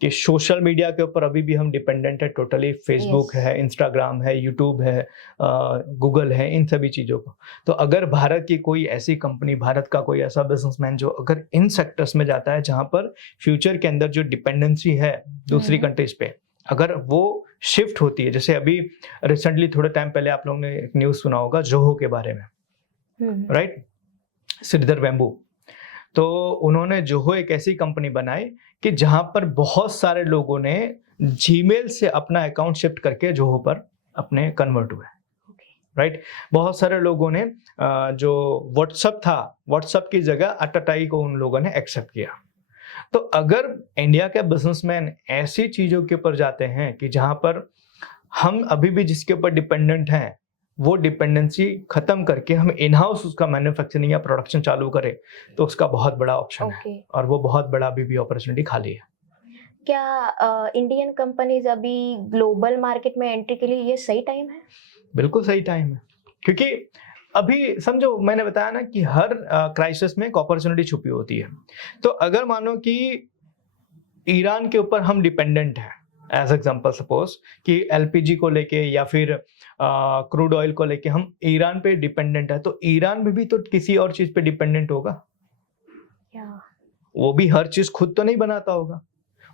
कि सोशल मीडिया के ऊपर अभी भी हम डिपेंडेंट है टोटली। फेसबुक है, इंस्टाग्राम है, यूट्यूब है, गूगल है, इन सभी चीज़ों को। तो अगर भारत की कोई ऐसी कंपनी, भारत का कोई ऐसा बिजनेसमैन जो अगर इन सेक्टर्स में जाता है जहां पर फ्यूचर के अंदर जो डिपेंडेंसी है दूसरी कंट्रीज पे, अगर वो शिफ्ट होती है, जैसे अभी रिसेंटली थोड़े टाइम पहले आप लोगों ने एक न्यूज़ सुना होगा जोहो के बारे में, राइट? श्रीधर वेम्बू। तो उन्होंने जोहो एक ऐसी कंपनी बनाई कि जहां पर बहुत सारे लोगों ने जीमेल से अपना अकाउंट शिफ्ट करके जोहो पर अपने कन्वर्ट हुए, राइट? बहुत सारे लोगों ने जो व्हाट्सएप था, व्हाट्सएप की जगह अटाटाई को उन लोगों ने एक्सेप्ट किया। तो अगर इंडिया के बिजनेसमैन ऐसी चीजों के ऊपर जाते हैं कि जहां पर हम अभी भी जिसके ऊपर डिपेंडेंट हैं, वो डिपेंडेंसी खत्म करके हम इन हाउस उसका मैन्युफैक्चरिंग या प्रोडक्शन चालू करें, तो उसका बहुत बड़ा ऑप्शन है, और वो बहुत बड़ा अभी भी अपॉर्चुनिटी खाली है। क्या इंडियन कंपनीज अभी ग्लोबल मार्केट में एंट्री के लिए ये सही टाइम है? बिल्कुल सही टाइम है, क्योंकि अभी समझो मैंने बताया ना कि हर क्राइसिस में एक अपॉर्चुनिटी छुपी होती है। तो अगर मानो कि ईरान के ऊपर हम डिपेंडेंट हैं, एज एग्जाम्पल सपोज कि एलपीजी को लेके या फिर क्रूड ऑयल को लेके हम ईरान पे डिपेंडेंट है, तो ईरान में भी तो किसी और चीज पे डिपेंडेंट होगा। वो भी हर चीज खुद तो नहीं बनाता होगा,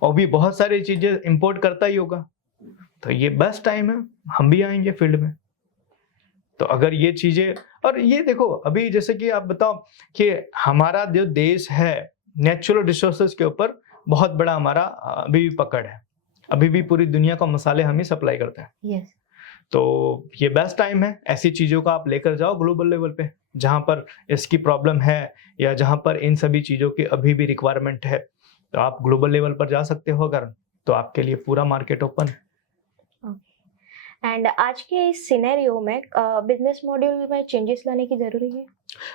और भी बहुत सारी चीजें इंपोर्ट करता ही होगा। तो ये बेस्ट टाइम है, हम भी आएंगे फील्ड में। तो अगर ये चीजें, और ये देखो अभी जैसे कि आप बताओ कि हमारा जो देश है नेचुरल रिसोर्सेज के ऊपर बहुत बड़ा हमारा अभी भी पकड़ है, अभी भी पूरी दुनिया को मसाले हम ही सप्लाई करते हैं। yes. तो ये बेस्ट टाइम है, ऐसी चीजों को आप लेकर जाओ ग्लोबल लेवल पे, जहां पर इसकी प्रॉब्लम है या जहां पर इन सभी चीजों की अभी भी रिक्वायरमेंट है, तो आप ग्लोबल लेवल पर जा सकते हो अगर, तो आपके लिए पूरा मार्केट ओपन है। एंड आज के इस सिनेरियो में बिजनेस मॉडल में चेंजेस लाने की जरूरी है?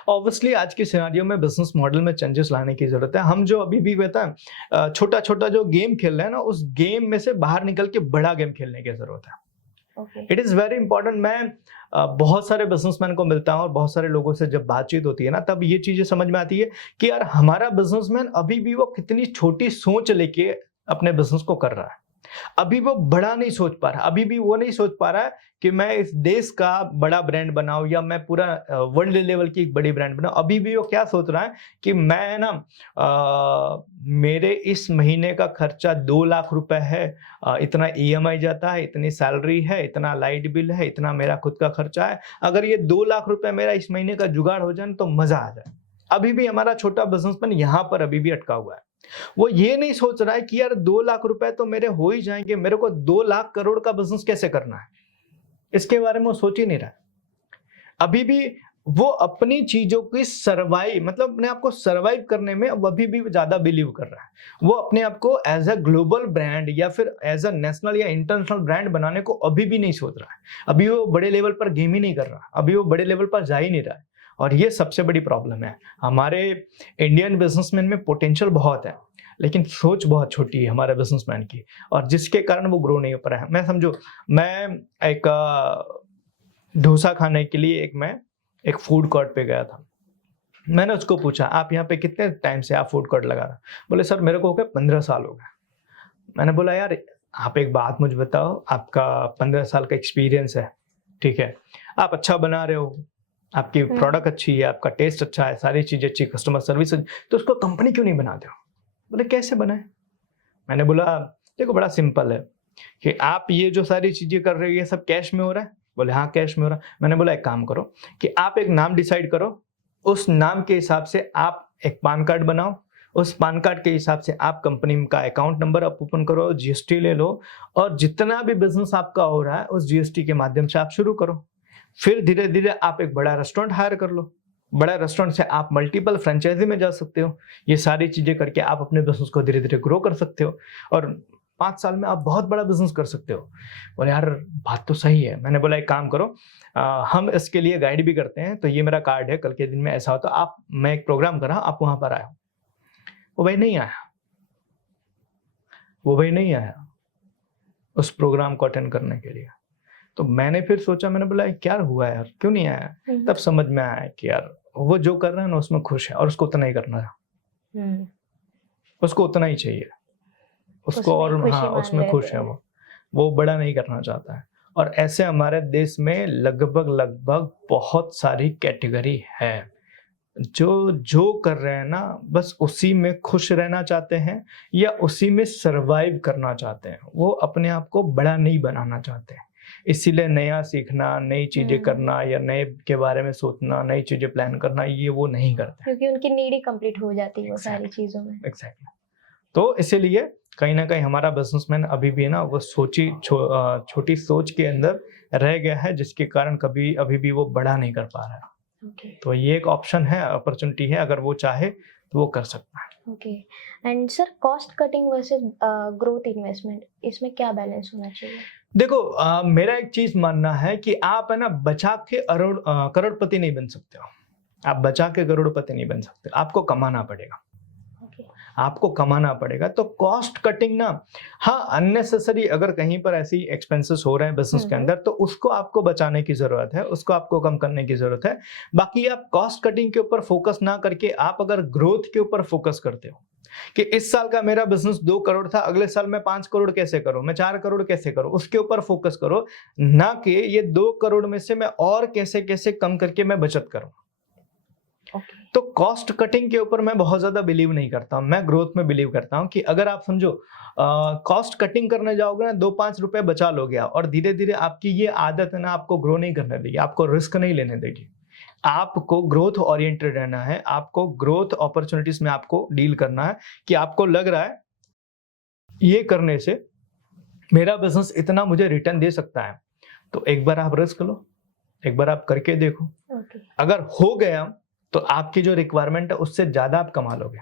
ऑब्वियसली आज के सिनेरियो में बिजनेस मॉडल में चेंजेस लाने की जरूरत है। हम जो अभी भी कहता है छोटा छोटा जो गेम खेल रहे हैं ना, उस गेम में से बाहर निकल के बड़ा गेम खेलने की जरूरत है। It is very important. मैं बहुत सारे बिजनेसमैन को मिलता हूँ और बहुत सारे लोगों से जब बातचीत होती है ना, तब ये चीजें समझ में आती है कि यार हमारा बिजनेसमैन अभी भी वो कितनी छोटी सोच लेके अपने बिजनेस को कर रहा है। अभी वो बड़ा नहीं सोच पा रहा, अभी भी वो नहीं सोच पा रहा है कि मैं इस देश का बड़ा ब्रांड बनाऊं या मैं पूरा वर्ल्ड लेवल की एक बड़ी ब्रांड बनाऊं। अभी भी वो क्या सोच रहा है कि मैं ना मेरे इस महीने का खर्चा 2 लाख रुपए है, इतना ईएमआई जाता है, इतनी सैलरी है, इतना लाइट बिल है, इतना मेरा खुद का खर्चा है, अगर ये 2 लाख रुपए मेरा इस महीने का जुगाड़ हो जाए तो मजा आ जाए। अभी भी हमारा छोटा बिजनेसमैन यहाँ पर अभी भी अटका हुआ है। वो ये नहीं सोच रहा है कि यार 2 लाख रुपए तो मेरे हो ही जाएंगे, मेरे को 2 लाख करोड़ का बिजनेस कैसे करना है, इसके बारे में वो सोच ही नहीं रहा है। अभी भी वो अपनी चीजों की सर्वाइव, मतलब अपने आप को सर्वाइव करने में वो अभी भी ज्यादा बिलीव कर रहा है। वो अपने आप को एज अ ग्लोबल ब्रांड या फिर एज अ नेशनल या इंटरनेशनल ब्रांड बनाने को अभी भी नहीं सोच रहा है। अभी वो बड़े लेवल पर गेम ही नहीं कर रहा, अभी वो बड़े लेवल पर जा ही नहीं रहा है। और ये सबसे बड़ी प्रॉब्लम है। हमारे इंडियन बिजनेसमैन में पोटेंशियल बहुत है, लेकिन सोच बहुत छोटी है हमारे बिजनेसमैन की, और जिसके कारण वो ग्रो नहीं हो पा रहा है। मैं समझो, मैं एक डोसा खाने के लिए एक फूड कोर्ट पे गया था। मैंने उसको पूछा, आप यहाँ पे कितने टाइम से आप फूड कोर्ट लगा रहे? बोले सर मेरे को हो गए 15 साल हो गए। मैंने बोला यार आप एक बात मुझे बताओ, आपका 15 साल का एक्सपीरियंस है, ठीक है, आप अच्छा बना रहे हो, आपकी प्रोडक्ट अच्छी है, आपका टेस्ट अच्छा है, सारी चीजें अच्छी, कस्टमर सर्विस, तो उसको कंपनी क्यों नहीं बनाते हो? बोले कैसे बनाए? मैंने बोला देखो बड़ा सिंपल है कि आप ये जो सारी चीजें कर रहे हो ये सब कैश में हो रहा है? बोले हाँ कैश में हो रहा है। मैंने बोला एक काम करो कि आप एक नाम डिसाइड करो, उस नाम के हिसाब से आप एक पान कार्ड बनाओ, उस पान कार्ड के हिसाब से आप कंपनी का अकाउंट नंबर आप ओपन करो, जीएसटी ले लो, और जितना भी बिजनेस आपका हो रहा है उस जीएसटी के माध्यम से आप शुरू करो। फिर धीरे धीरे आप एक बड़ा रेस्टोरेंट हायर कर लो, बड़ा रेस्टोरेंट से आप मल्टीपल फ्रेंचाइजी में जा सकते हो। ये सारी चीजें करके आप अपने बिजनेस को धीरे धीरे ग्रो कर सकते हो, और 5 साल में आप बहुत बड़ा बिजनेस कर सकते हो। बोले यार बात तो सही है। मैंने बोला एक काम करो, हम इसके लिए गाइड भी करते हैं, तो ये मेरा कार्ड है, कल के दिन में ऐसा हो तो आप, मैं एक प्रोग्राम कर रहा हूं, आप वहां पर आए। वो भाई नहीं आया, वो भाई नहीं आया उस प्रोग्राम को अटेंड करने के लिए। तो मैंने फिर सोचा, मैंने बोला क्या हुआ यार, क्यों नहीं आया? तब समझ में आया कि यार वो जो कर रहा है ना उसमें खुश है, और उसको उतना ही करना है, उसको उतना ही चाहिए उसको, और हाँ उसमें खुश है वो बड़ा नहीं करना चाहता है। और ऐसे हमारे देश में लगभग बहुत सारी कैटेगरी है जो कर रहे हैं ना, बस उसी में खुश रहना चाहते हैं या उसी में सरवाइव करना चाहते हैं, वो अपने आप को बड़ा नहीं बनाना चाहते हैं। इसीलिए नया सीखना, नई चीजें करना या नए के बारे में सोचना, नई चीजें प्लान करना, ये वो नहीं करते, क्योंकि उनकी नीड ही कंप्लीट हो जाती है वो सारी चीजों में। एग्जैक्टली। तो इसीलिए कहीं ना कहीं हमारा बिजनेसमैन अभी भी ना वो छोटी सोच के अंदर रह गया है, जिसके कारण अभी भी वो बड़ा नहीं कर पा रहा है। तो ये एक ऑप्शन है, अपॉर्चुनिटी है, अगर वो चाहे तो वो कर सकता है। Okay, and sir cost cutting versus growth investment, इसमें क्या बैलेंस होना चाहिए? देखो मेरा एक चीज मानना है कि आप है ना बचा के करोड़पति नहीं बन सकते हो। आप बचा के करोड़पति नहीं बन सकते, आपको कमाना पड़ेगा, आपको कमाना पड़ेगा। तो कॉस्ट कटिंग ना, हाँ अननेसेसरी अगर कहीं पर ऐसी एक्सपेंसेस हो रहे हैं बिजनेस के अंदर, तो उसको आपको बचाने की जरूरत है, उसको आपको कम करने की जरूरत है। बाकी आप कॉस्ट कटिंग के ऊपर फोकस ना करके आप अगर ग्रोथ के ऊपर फोकस करते हो कि इस साल का मेरा बिजनेस 2 करोड़ था, अगले साल मैं 5 करोड़ कैसे करूं, मैं 4 करोड़ कैसे करूं, उसके ऊपर फोकस करो, ना कि ये 2 करोड़ में से मैं और कैसे कैसे कम करके मैं बचत करूं। तो कॉस्ट कटिंग के ऊपर मैं बहुत ज्यादा बिलीव नहीं करता हूं, मैं ग्रोथ में बिलीव करता हूं कि अगर आप समझो कॉस्ट कटिंग करने जाओगे ना, 2-5 रुपए बचा लोगे और धीरे धीरे आपकी ये आदत है ना आपको ग्रो नहीं करने देगी, आपको रिस्क नहीं लेने देगी। आपको ग्रोथ ओरिएंटेड रहना है, आपको ग्रोथ अपॉर्चुनिटीज में आपको डील करना है कि आपको लग रहा है ये करने से मेरा बिजनेस इतना मुझे रिटर्न दे सकता है, तो एक बार आप रिस्क लो, एक बार आप करके देखो। अगर हो गया तो आपकी जो रिक्वायरमेंट है उससे ज्यादा आप कमा लोगे।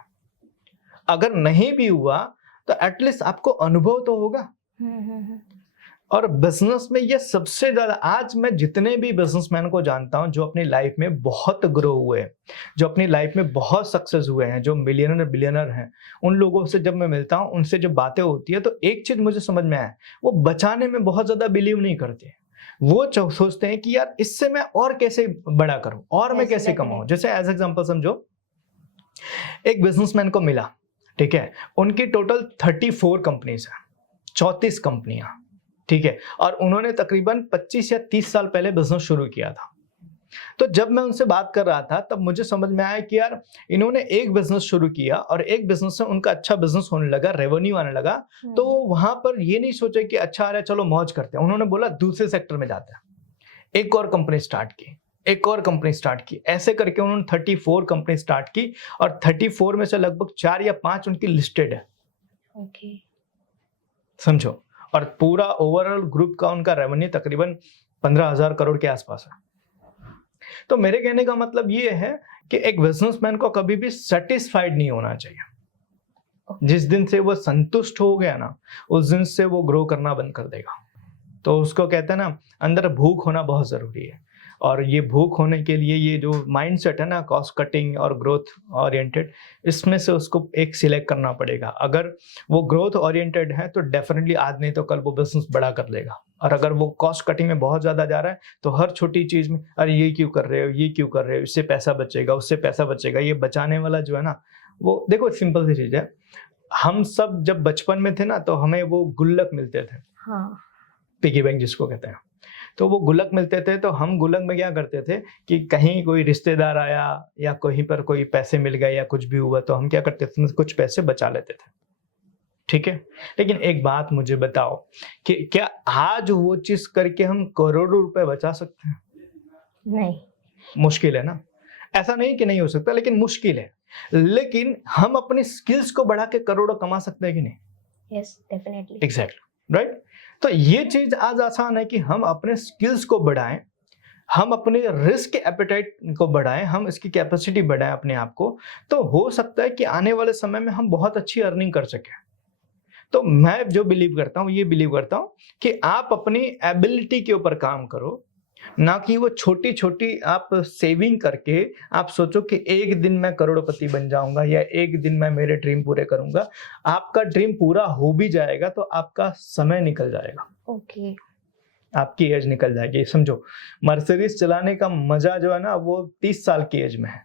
अगर नहीं भी हुआ तो एटलीस्ट आपको अनुभव तो होगा। और बिजनेस में ये सबसे ज्यादा, आज मैं जितने भी बिजनेसमैन को जानता हूं जो अपनी लाइफ में बहुत ग्रो हुए हैं, जो अपनी लाइफ में बहुत सक्सेस हुए हैं, जो मिलियनर बिलियनर हैं, उन लोगों से जब मैं मिलता हूं, उनसे जब बातें होती है, तो एक चीज मुझे समझ में आया, वो बचाने में बहुत ज्यादा बिलीव नहीं करते। वो सोचते हैं कि यार इससे मैं और कैसे बड़ा करूं, और मैं कैसे कमाऊं। जैसे एज एग्जांपल समझो, एक बिजनेसमैन को मिला, ठीक है, उनकी टोटल 34 कंपनीज है, 34 कंपनियां, ठीक है, और उन्होंने तकरीबन 25 या 30 साल पहले बिजनेस शुरू किया था। तो जब मैं उनसे बात कर रहा था तब मुझे समझ में आया कि यार इन्होंने एक बिजनेस शुरू किया और एक बिजनेस से उनका अच्छा बिजनेस होने लगा, रेवेन्यू आने लगा, तो वहां पर ये नहीं सोचा कि अच्छा आ रहा है चलो मौज करते हैं, उन्होंने बोला दूसरे सेक्टर में जाते हैं, एक और कंपनी स्टार्ट की, एक और कंपनी स्टार्ट की, ऐसे करके उन्होंने 34 कंपनी स्टार्ट की और 34 में से लगभग 4 या 5 उनकी लिस्टेड है। ओके। समझो, और पूरा ओवरऑल ग्रुप का उनका रेवेन्यू तकरीबन 15,000 करोड़ के आसपास है। तो मेरे कहने का मतलब ये है कि एक बिजनेसमैन को कभी भी सेटिस्फाइड नहीं होना चाहिए। जिस दिन से वो संतुष्ट हो गया ना, उस दिन से वो ग्रो करना बंद कर देगा। तो उसको कहते हैं ना, अंदर भूख होना बहुत जरूरी है। और ये भूख होने के लिए ये जो माइंडसेट है ना, कॉस्ट कटिंग और ग्रोथ ओरिएंटेड, इसमें से उसको एक सिलेक्ट करना पड़ेगा। अगर वो ग्रोथ ओरिएंटेड है तो डेफिनेटली आज नहीं तो कल वो बिजनेस बड़ा कर लेगा। और अगर वो कॉस्ट कटिंग में बहुत ज्यादा जा रहा है तो हर छोटी चीज में अरे ये क्यों कर रहे हो, ये क्यों कर रहे हो, इससे पैसा बचेगा, उससे पैसा बचेगा, ये बचाने वाला जो है ना, वो देखो सिंपल सी चीज है। हम सब जब बचपन में थे ना तो हमें वो गुल्लक मिलते थे, हाँ। पिगी बैंक जिसको कहते हैं। तो वो गुल्लक मिलते थे तो हम गुल्लक में क्या करते थे कि कहीं कोई रिश्तेदार आया या कहीं पर कोई पैसे मिल गए या कुछ भी हुआ तो हम क्या करते थे, कुछ पैसे बचा लेते थे। ठीक है, लेकिन एक बात मुझे बताओ कि क्या आज वो चीज करके हम करोड़ों रुपए बचा सकते हैं? नहीं। मुश्किल है ना। ऐसा नहीं कि नहीं हो सकता, लेकिन मुश्किल है। लेकिन हम अपनी स्किल्स को बढ़ा के करोड़ों कमा सकते हैं कि नहीं? Yes, definitely. Exactly, right. तो ये चीज आज आसान है कि हम अपने स्किल्स को बढ़ाएं, हम अपने रिस्क एपेटाइट को बढ़ाएं, हम इसकी कैपेसिटी बढ़ाएं अपने आप को, तो हो सकता है कि आने वाले समय में हम बहुत अच्छी अर्निंग कर सकें। तो मैं जो बिलीव करता हूँ, ये बिलीव करता हूँ कि आप अपनी एबिलिटी के ऊपर काम करो, ना कि वो छोटी छोटी आप सेविंग करके आप सोचो कि एक दिन मैं करोड़पति बन जाऊंगा या एक दिन मैं मेरे ड्रीम पूरे करूंगा। आपका ड्रीम पूरा हो भी जाएगा तो आपका समय निकल जाएगा। ओके। आपकी एज निकल जाएगी। समझो, मर्सिडीज चलाने का मजा जो है ना वो 30 साल की एज में है,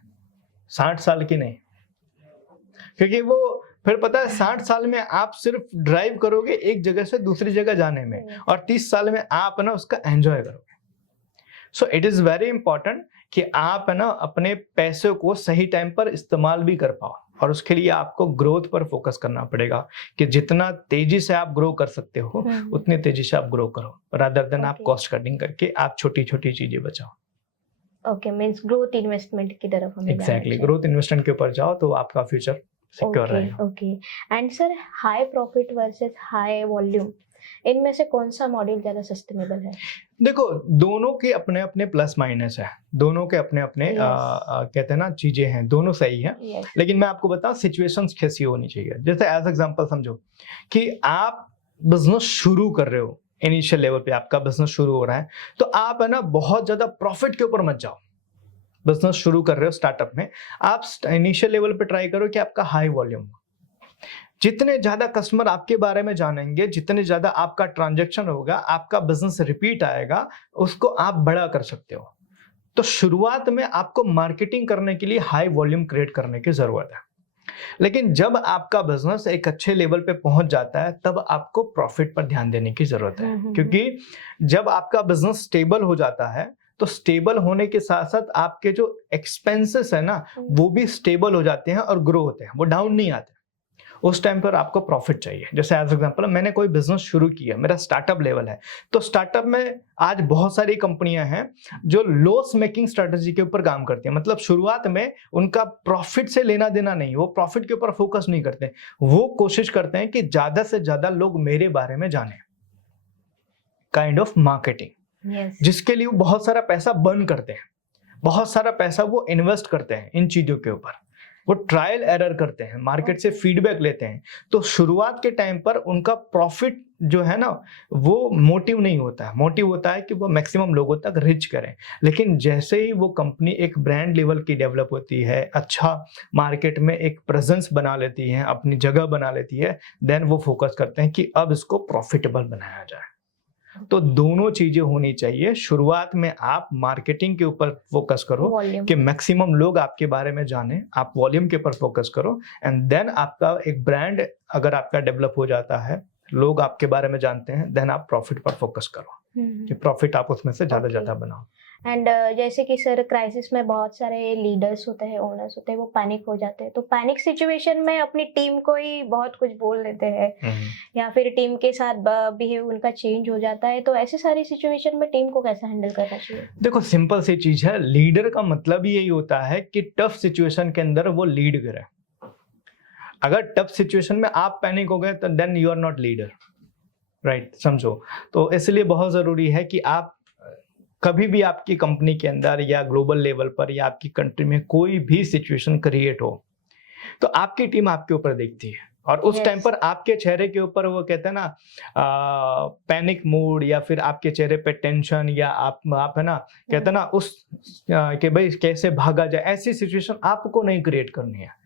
60 साल की नहीं। क्योंकि वो फिर पता है 60 साल में आप सिर्फ ड्राइव करोगे एक जगह से दूसरी जगह जाने में, और 30 साल में आप ना उसका एंजॉय करोगे। So it is very important कि आप है ना अपने पैसे को सही टाइम पर इस्तेमाल भी कर पाओ, और उसके लिए आपको ग्रोथ पर फोकस करना पड़ेगा कि जितना तेजी से आप ग्रो कर सकते हो उतनी तेजी से आप ग्रो करो, रादर देन आप कॉस्ट कटिंग करके आप छोटी छोटी चीजें बचाओ। ओके, मींस ग्रोथ इन्वेस्टमेंट की तरफ हमें एग्जैक्टली, ग्रोथ इन्वेस्टमेंट के ऊपर जाओ तो आपका फ्यूचर सिक्योर रहेगा। Okay. And sir, high profit versus high volume, इनमें से कौन सा मॉडल ज्यादा सस्टेनेबल है? देखो, दोनों के अपने अपने प्लस माइनस है, दोनों के अपने अपने कहते हैं ना चीजें हैं, दोनों सही है। लेकिन मैं आपको बताऊं सिचुएशंस कैसी होनी चाहिए। जैसे एज एग्जांपल समझो कि आप बिजनेस शुरू कर रहे हो, इनिशियल लेवल पे आपका बिजनेस शुरू हो रहा है, तो आप है ना बहुत ज्यादा प्रॉफिट के ऊपर मत जाओ। बिजनेस शुरू कर रहे हो स्टार्टअप में, आप इनिशियल लेवल पे ट्राई करो कि आपका हाई वॉल्यूम। जितने ज्यादा कस्टमर आपके बारे में जानेंगे, जितने ज्यादा आपका ट्रांजैक्शन होगा, आपका बिजनेस रिपीट आएगा, उसको आप बड़ा कर सकते हो। तो शुरुआत में आपको मार्केटिंग करने के लिए हाई वॉल्यूम क्रिएट करने की जरूरत है। लेकिन जब आपका बिजनेस एक अच्छे लेवल पे पहुंच जाता है तब आपको प्रॉफिट पर ध्यान देने की जरूरत है। क्योंकि जब आपका बिजनेस स्टेबल हो जाता है तो स्टेबल होने के साथ साथ आपके जो एक्सपेंसेस है ना वो भी स्टेबल हो जाते हैं और ग्रो होते हैं, वो डाउन नहीं आते। उस टाइम पर आपको प्रॉफिट चाहिए। जैसे एज एग्जांपल मैंने कोई बिजनेस शुरू किया, मेरा स्टार्टअप लेवल है, तो स्टार्टअप में आज बहुत सारी कंपनियां हैं जो लॉस मेकिंग स्ट्रेटजी के ऊपर काम करती हैं। मतलब शुरुआत में उनका प्रॉफिट से लेना देना नहीं, वो प्रॉफिट के ऊपर फोकस नहीं करते, वो कोशिश करते हैं कि ज्यादा से ज्यादा लोग मेरे बारे में जाने, काइंड ऑफ मार्केटिंग, जिसके लिए वो बहुत सारा पैसा बर्न करते हैं, बहुत सारा पैसा वो इन्वेस्ट करते हैं इन चीजों के ऊपर, वो ट्रायल एरर करते हैं, मार्केट से फीडबैक लेते हैं। तो शुरुआत के टाइम पर उनका प्रॉफिट जो है ना वो मोटिव नहीं होता है, मोटिव होता है कि वो मैक्सिमम लोगों तक रीच करें। लेकिन जैसे ही वो कंपनी एक ब्रांड लेवल की डेवलप होती है, अच्छा मार्केट में एक प्रेजेंस बना लेती है, अपनी जगह बना लेती है, देन वो फोकस करते हैं कि अब इसको प्रॉफिटेबल बनाया जाए। तो दोनों चीजें होनी चाहिए। शुरुआत में आप मार्केटिंग के ऊपर फोकस करो कि मैक्सिमम लोग आपके बारे में जाने, आप वॉल्यूम के ऊपर फोकस करो, एंड देन आपका एक ब्रांड अगर आपका डेवलप हो जाता है, लोग आपके बारे में जानते हैं, देन आप प्रॉफिट पर फोकस करो कि प्रॉफिट आप उसमें से ज्यादा बनाओ। एंड जैसे कि सर क्राइसिस में बहुत सारे लीडर्स होते हैं, ओनर्स होते हैं, वो पैनिक हो जाते हैं, तो पैनिक सिचुएशन में अपनी टीम को ही बहुत कुछ बोल देते हैं या फिर टीम के साथ बिहेव उनका चेंज हो जाता है, तो ऐसी सारी सिचुएशन में टीम को कैसे हैंडल करना चाहिए? देखो सिंपल सी चीज है, लीडर का मतलब ही यही होता है कि टफ सिचुएशन के अंदर वो लीड करे। अगर टफ सिचुएशन में आप पैनिक हो गए तो then you are not leader, right? समझो। तो इसलिए बहुत जरूरी है कि आप कभी भी आपकी कंपनी के अंदर या ग्लोबल लेवल पर या आपकी कंट्री में कोई भी सिचुएशन क्रिएट हो तो आपकी टीम आपके ऊपर देखती है और उस टाइम पर आपके चेहरे के ऊपर वो कहते हैं ना पैनिक मूड या फिर आपके चेहरे पे टेंशन या आप है ना कहते हैं ना उस कि भाई कैसे भागा जाए, ऐसी सिचुएशन आपको नहीं क्रिएट करनी है।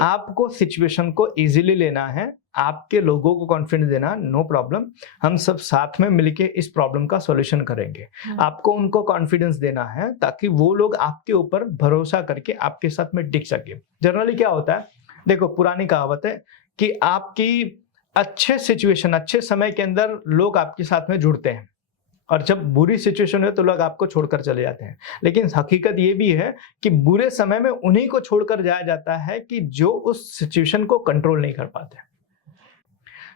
आपको सिचुएशन को इजीली लेना है, आपके लोगों को कॉन्फिडेंस देना, नो प्रॉब्लम, हम सब साथ में मिलके इस प्रॉब्लम का सॉल्यूशन करेंगे। आपको उनको कॉन्फिडेंस देना है ताकि वो लोग आपके ऊपर भरोसा करके आपके साथ में टिक सके। जनरली क्या होता है, देखो पुरानी कहावत है कि आपकी अच्छे सिचुएशन, अच्छे समय के अंदर लोग आपके साथ में जुड़ते हैं और जब बुरी सिचुएशन है तो लोग आपको छोड़कर चले जाते हैं। लेकिन हकीकत ये भी है कि बुरे समय में उन्हीं को छोड़कर जाया जाता है कि जो उस सिचुएशन को कंट्रोल नहीं कर पाते।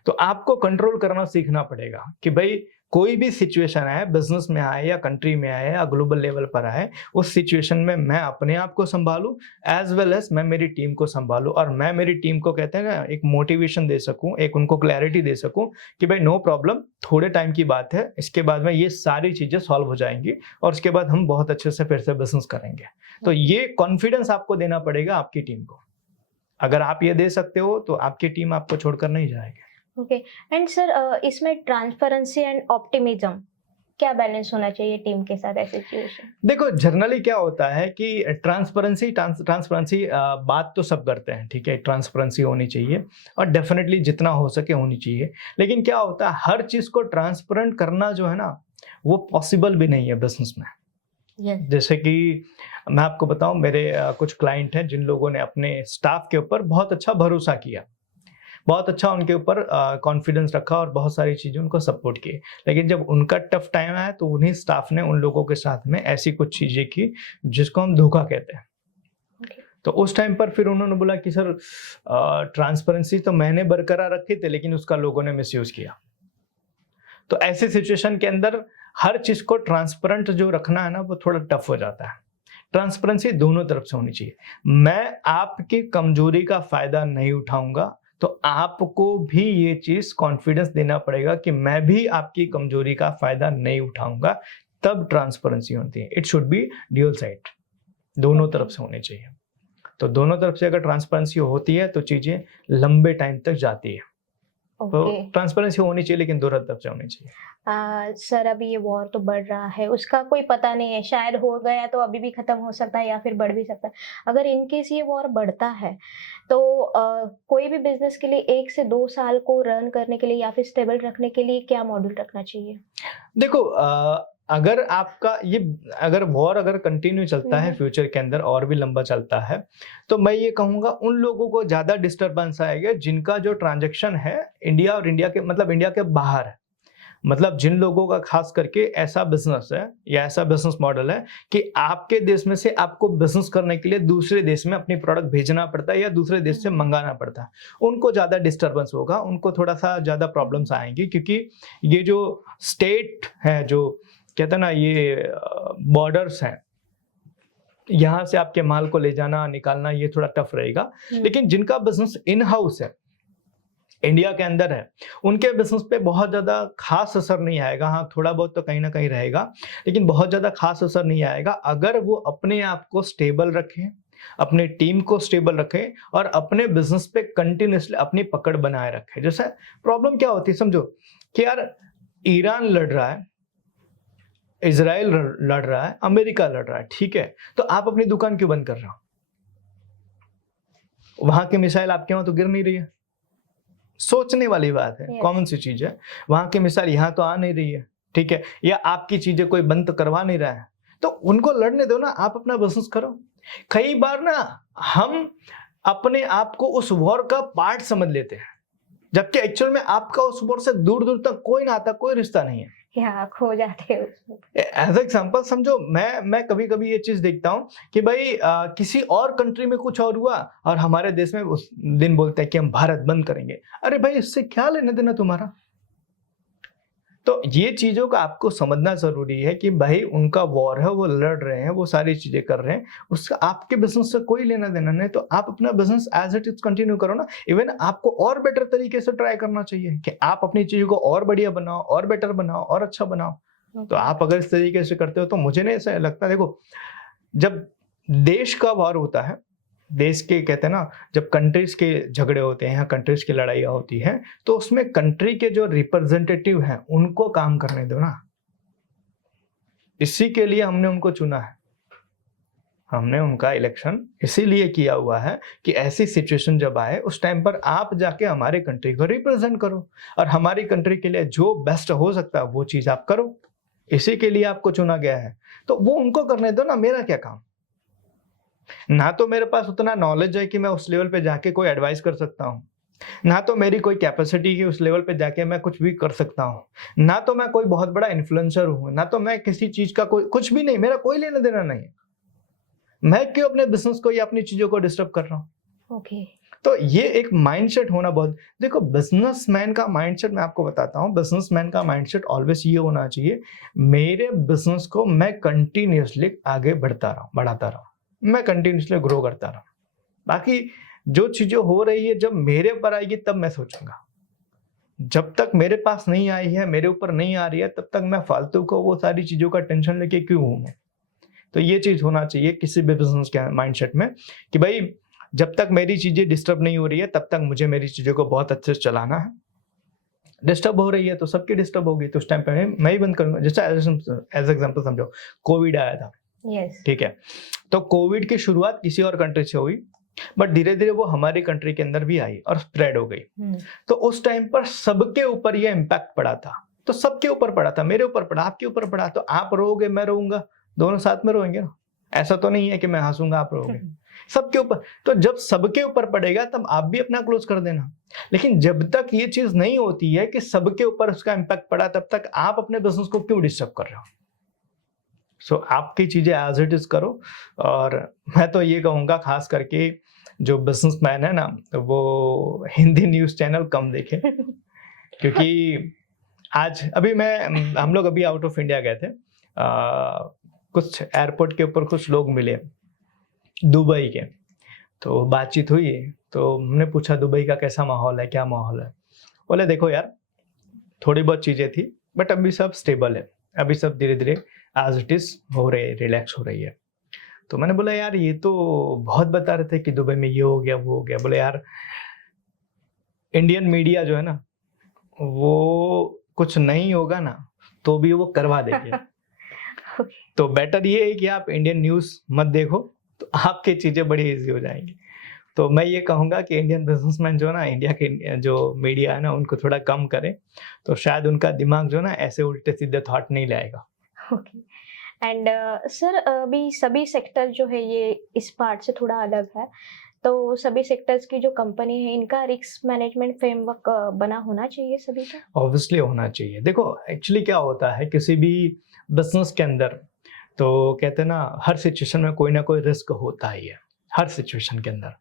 तो आपको कंट्रोल करना सीखना पड़ेगा कि भाई कोई भी सिचुएशन आए, बिजनेस में आए या कंट्री में आए या ग्लोबल लेवल पर आए, उस सिचुएशन में मैं अपने आप को संभालूं एज वेल एज मैं मेरी टीम को संभालूं और मैं मेरी टीम को कहते हैं ना एक मोटिवेशन दे सकूं, एक उनको क्लैरिटी दे सकूं कि भाई नो प्रॉब्लम, थोड़े टाइम की बात है, इसके बाद में ये सारी चीजें सॉल्व हो जाएंगी और उसके बाद हम बहुत अच्छे से फिर से बिजनेस करेंगे। तो ये कॉन्फिडेंस आपको देना पड़ेगा आपकी टीम को। अगर आप ये दे सकते हो तो आपकी टीम आपको छोड़कर नहीं जाएगी। ओके। एंड सर इसमें ट्रांसपेरेंसी एंड ऑप्टिमिज्म क्या बैलेंस होना चाहिए टीम के साथ ऐसी सिचुएशन? देखो जनरली क्या होता है कि ट्रांसपेरेंसी बात तो सब करते हैं, ठीक है, ट्रांसपेरेंसी होनी चाहिए और डेफिनेटली जितना हो सके होनी चाहिए। लेकिन क्या होता है, हर चीज को ट्रांसपेरेंट करना जो है ना वो पॉसिबल भी नहीं है बिजनेस में। Yes. जैसे कि मैं आपको बताऊं, मेरे कुछ क्लाइंट हैं जिन लोगों ने अपने स्टाफ के ऊपर बहुत अच्छा भरोसा किया, बहुत अच्छा उनके ऊपर कॉन्फिडेंस रखा और बहुत सारी चीजें उनको सपोर्ट की। लेकिन जब उनका टफ टाइम आया तो उन्हीं स्टाफ ने उन लोगों के साथ में ऐसी कुछ चीजें की जिसको हम धोखा कहते हैं। तो उस टाइम पर फिर उन्होंने बोला कि सर ट्रांसपेरेंसी तो मैंने बरकरार रखी थी लेकिन उसका लोगों ने मिसयूज किया। तो ऐसी सिचुएशन के अंदर हर चीज को ट्रांसपेरेंट जो रखना है ना वो थोड़ा टफ हो जाता है। ट्रांसपेरेंसी दोनों तरफ से होनी चाहिए। मैं आपकी कमजोरी का फायदा नहीं उठाऊंगा तो आपको भी ये चीज कॉन्फिडेंस देना पड़ेगा कि मैं भी आपकी कमजोरी का फायदा नहीं उठाऊंगा, तब ट्रांसपेरेंसी होती है। It should be dual side, दोनों तरफ से होनी चाहिए। तो दोनों तरफ से अगर ट्रांसपेरेंसी होती है तो चीजें लंबे टाइम तक जाती है। तो ट्रांसपेरेंसी होनी चाहिए लेकिन दोनों तरफ से होनी चाहिए। सर अभी ये वॉर तो बढ़ रहा है, उसका कोई पता नहीं है, शायद हो गया तो अभी भी खत्म हो सकता है या फिर बढ़ भी सकता है। अगर इनकेस ये वॉर बढ़ता है तो कोई भी बिजनेस के लिए 1 से 2 साल को रन करने के लिए या फिर स्टेबल रखने के लिए क्या मॉड्यूल रखना चाहिए? देखो अगर आपका ये अगर वॉर अगर कंटिन्यू चलता है फ्यूचर के अंदर और भी लंबा चलता है तो मैं ये कहूंगा उन लोगों को ज्यादा डिस्टरबेंस आएगा जिनका जो ट्रांजैक्शन है इंडिया और इंडिया के मतलब इंडिया के बाहर है। मतलब जिन लोगों का खास करके ऐसा बिजनेस है या ऐसा बिजनेस मॉडल है कि आपके देश में से आपको बिजनेस करने के लिए दूसरे देश में अपनी प्रोडक्ट भेजना पड़ता है या दूसरे देश से मंगाना पड़ता है, उनको ज्यादा डिस्टरबेंस होगा, उनको थोड़ा सा ज्यादा प्रॉब्लम्स आएंगी क्योंकि ये जो स्टेट है, जो कहते हैं ना ये बॉर्डर्स हैं, यहाँ से आपके माल को ले जाना निकालना ये थोड़ा टफ रहेगा। लेकिन जिनका बिजनेस इन हाउस है, इंडिया के अंदर है, उनके बिजनेस पे बहुत ज्यादा खास असर नहीं आएगा। हाँ थोड़ा बहुत तो कहीं ना कहीं रहेगा लेकिन बहुत ज्यादा खास असर नहीं आएगा अगर वो अपने आप को स्टेबल रखें, अपनी टीम को स्टेबल रखें और अपने बिजनेस पे कंटिन्यूसली अपनी पकड़ बनाए रखें। जैसे प्रॉब्लम क्या होती है समझो कि यार ईरान लड़ रहा है, इजराइल लड़ रहा है, अमेरिका लड़ रहा है, ठीक है, तो आप अपनी दुकान क्यों बंद कर रहे हो? वहां की मिसाइल आपके वहां तो गिर नहीं रही है, सोचने वाली बात है, कॉमन सी चीज है। वहां की मिसाइल यहाँ तो आ नहीं रही है, ठीक है, या आपकी चीजें कोई बंद तो करवा नहीं रहा है, तो उनको लड़ने दो ना, आप अपना बिजनेस करो। कई बार ना हम अपने आप को उस वॉर का पार्ट समझ लेते हैं जबकि एक्चुअल में आपका उस वर्ड से दूर दूर तक कोई नाता, कोई रिश्ता नहीं है। या खो जाते हैं उसमें। एज एग्जाम्पल समझो, मैं कभी कभी ये चीज देखता हूँ कि भाई किसी और कंट्री में कुछ और हुआ और हमारे देश में उस दिन बोलते हैं कि हम भारत बंद करेंगे। अरे भाई, इससे क्या लेने देना तुम्हारा? तो ये चीजों का आपको समझना जरूरी है कि भाई उनका वॉर है, वो लड़ रहे हैं, वो सारी चीजें कर रहे हैं, उसका आपके बिजनेस से कोई लेना देना नहीं। तो आप अपना business as it is continue करो ना। इवन आपको और बेटर तरीके से ट्राई करना चाहिए कि आप अपनी चीजों को और बढ़िया बनाओ, और बेटर बनाओ, और अच्छा बनाओ। तो आप अगर इस तरीके से करते हो तो मुझे नहीं ऐसा लगता। देखो, जब देश का वॉर होता है, देश के कहते हैं ना, जब कंट्रीज के झगड़े होते हैं या कंट्रीज की लड़ाइयाँ होती हैं, तो उसमें कंट्री के जो रिप्रेजेंटेटिव हैं उनको काम करने दो ना। इसी के लिए हमने उनको चुना है। हमने उनका इलेक्शन इसीलिए किया हुआ है कि ऐसी सिचुएशन जब आए उस टाइम पर आप जाके हमारे कंट्री को रिप्रेजेंट करो और हमारी कंट्री के लिए जो बेस्ट हो सकता है वो चीज आप करो। इसी के लिए आपको चुना गया है, तो वो उनको करने दो ना। मेरा क्या काम? ना तो मेरे पास उतना नॉलेज है कि मैं उस लेवल पे जाके कोई एडवाइस कर सकता हूँ, ना तो मेरी कोई कैपेसिटी है उस लेवल पे जाके मैं कुछ भी कर सकता हूँ, ना तो मैं कोई बहुत बड़ा इन्फ्लुएंसर हूँ, ना तो मैं किसी चीज का कोई कुछ भी नहीं, मेरा कोई लेना देना नहीं है। मैं क्यों अपने बिजनेस को या अपनी चीजों को डिस्टर्ब कर रहा हूँ? ओके। तो ये एक माइंडसेट होना बहुत, देखो बिजनेसमैन का माइंडसेट मैं आपको बताता हूँ। बिजनेसमैन का माइंडसेट ऑलवेज ये होना चाहिए, मेरे बिजनेस को मैं कंटिन्यूअसली आगे बढ़ाता रहूं, मैं कंटिन्यूअसली ग्रो करता रहूं। बाकी जो चीजें हो रही है जब मेरे ऊपर आएगी तब मैं सोचूंगा। जब तक मेरे पास नहीं आई है, मेरे ऊपर नहीं आ रही है, तब तक मैं फालतू को वो सारी चीजों का टेंशन लेके क्यों घूमूं? तो ये चीज होना चाहिए किसी भी बिजनेस के माइंडसेट में कि भाई जब तक मेरी चीजें डिस्टर्ब नहीं हो रही है तब तक मुझे मेरी चीजों को बहुत अच्छे से चलाना है। डिस्टर्ब हो रही है तो सबकी डिस्टर्ब होगी, तो उस टाइम पे मैं ही बंद करूंगा। जैसे एज एग्जांपल समझो, कोविड आया था, यस। ठीक है, तो कोविड की शुरुआत किसी और कंट्री से हुई, बट धीरे धीरे वो हमारी कंट्री के अंदर भी आई और स्प्रेड हो गई। तो उस टाइम पर सबके ऊपर ये इम्पैक्ट पड़ा था। तो सबके ऊपर पड़ा था, मेरे ऊपर पड़ा, आपके ऊपर पड़ा। तो आप रोओगे, मैं रोऊंगा, दोनों साथ में रोएंगे ना। ऐसा तो नहीं है कि मैं हंसूंगा आप रोओगे, सबके ऊपर। तो जब सबके ऊपर पड़ेगा तब आप भी अपना क्लोज कर देना। लेकिन जब तक ये चीज नहीं होती है कि सबके ऊपर उसका इम्पैक्ट पड़ा, तब तक आप अपने बिजनेस को क्यों डिस्टर्ब कर रहे हो? सो आपकी चीजें एज इट इज करो। और मैं तो ये कहूंगा खास करके जो बिजनेसमैन है ना, वो हिंदी न्यूज चैनल कम देखे। क्योंकि आज अभी हम लोग अभी आउट ऑफ इंडिया गए थे, कुछ एयरपोर्ट के ऊपर कुछ लोग मिले दुबई के, तो बातचीत हुई। तो हमने पूछा दुबई का कैसा माहौल है, क्या माहौल है? बोले देखो यार, थोड़ी बहुत चीजें थी बट अभी सब स्टेबल है, अभी सब धीरे धीरे एज इट इज हो रहे, रिलैक्स हो रही है। तो मैंने बोला यार ये तो बहुत बता रहे थे कि दुबई में ये हो गया वो हो गया। बोले यार इंडियन मीडिया जो है ना, वो कुछ नहीं होगा ना तो भी वो करवा देंगे। तो बेटर ये है कि आप इंडियन न्यूज मत देखो, तो आपकी चीजें बड़ी इजी हो जाएंगी। तो मैं ये कहूंगा कि इंडियन बिजनेसमैन जो है ना, इंडिया के जो मीडिया है ना, उनको थोड़ा कम करें, तो शायद उनका दिमाग जो है ना ऐसे उल्टे सीधे थॉट नहीं लाएगा। ओके। एंड सर, अभी सभी सेक्टर जो है ये इस पार्ट से थोड़ा अलग है, तो सभी सेक्टर्स की जो कंपनी है इनका रिस्क मैनेजमेंट फ्रेमवर्क बना होना चाहिए सभी का? ऑब्वियसली होना चाहिए। देखो एक्चुअली क्या होता है किसी भी बिजनेस के अंदर, तो कहते हैं ना हर सिचुएशन में कोई ना कोई रिस्क होता ही है, हर सिचुएशन के अंदर।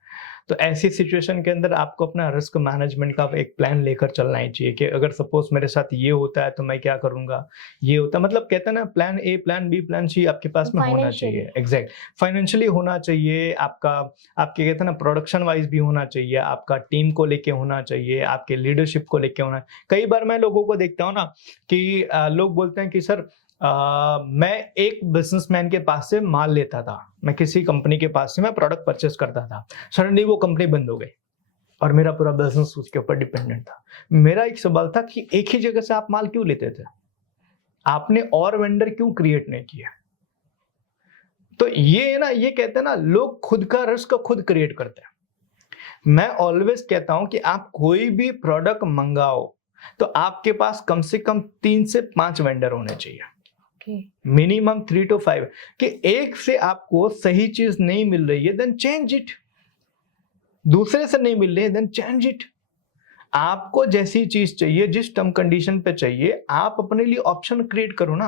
तो ऐसी सिचुएशन के अंदर आपको अपना रिस्क मैनेजमेंट का एक प्लान लेकर चलना ही चाहिए कि अगर सपोज मेरे साथ ये होता है तो मैं क्या करूंगा, ये होता है, मतलब कहते हैं ना plan A, plan B, plan C आपके पास में होना चाहिए। एग्जैक्ट, फाइनेंशियली होना चाहिए आपका, आपके कहते हैं ना प्रोडक्शन वाइज भी होना चाहिए, आपका टीम को लेके होना चाहिए, आपके लीडरशिप को लेके होना। कई बार मैं लोगों को देखता हूँ ना कि लोग बोलते हैं कि सर मैं एक बिजनेसमैन के पास से माल लेता था, मैं किसी कंपनी के पास से मैं प्रोडक्ट परचेस करता था, सडनली वो कंपनी बंद हो गई और मेरा पूरा बिजनेस उसके ऊपर डिपेंडेंट था। मेरा एक सवाल था कि एक ही जगह से आप माल क्यों लेते थे, आपने और वेंडर क्यों क्रिएट नहीं किया? तो ये है ना, ये कहते हैं ना लोग खुद का रिस्क खुद क्रिएट करते हैं। मैं ऑलवेज कहता हूं कि आप कोई भी प्रोडक्ट मंगाओ तो आपके पास कम से कम 3 से 5 वेंडर होने चाहिए, मिनिमम 3 to 5। कि एक से आपको सही चीज नहीं मिल रही है देन चेंज इट, दूसरे से नहीं मिल रही है देन चेंज इट। आपको जैसी चीज चाहिए, जिस टर्म कंडीशन पे चाहिए, आप अपने लिए ऑप्शन क्रिएट करो ना।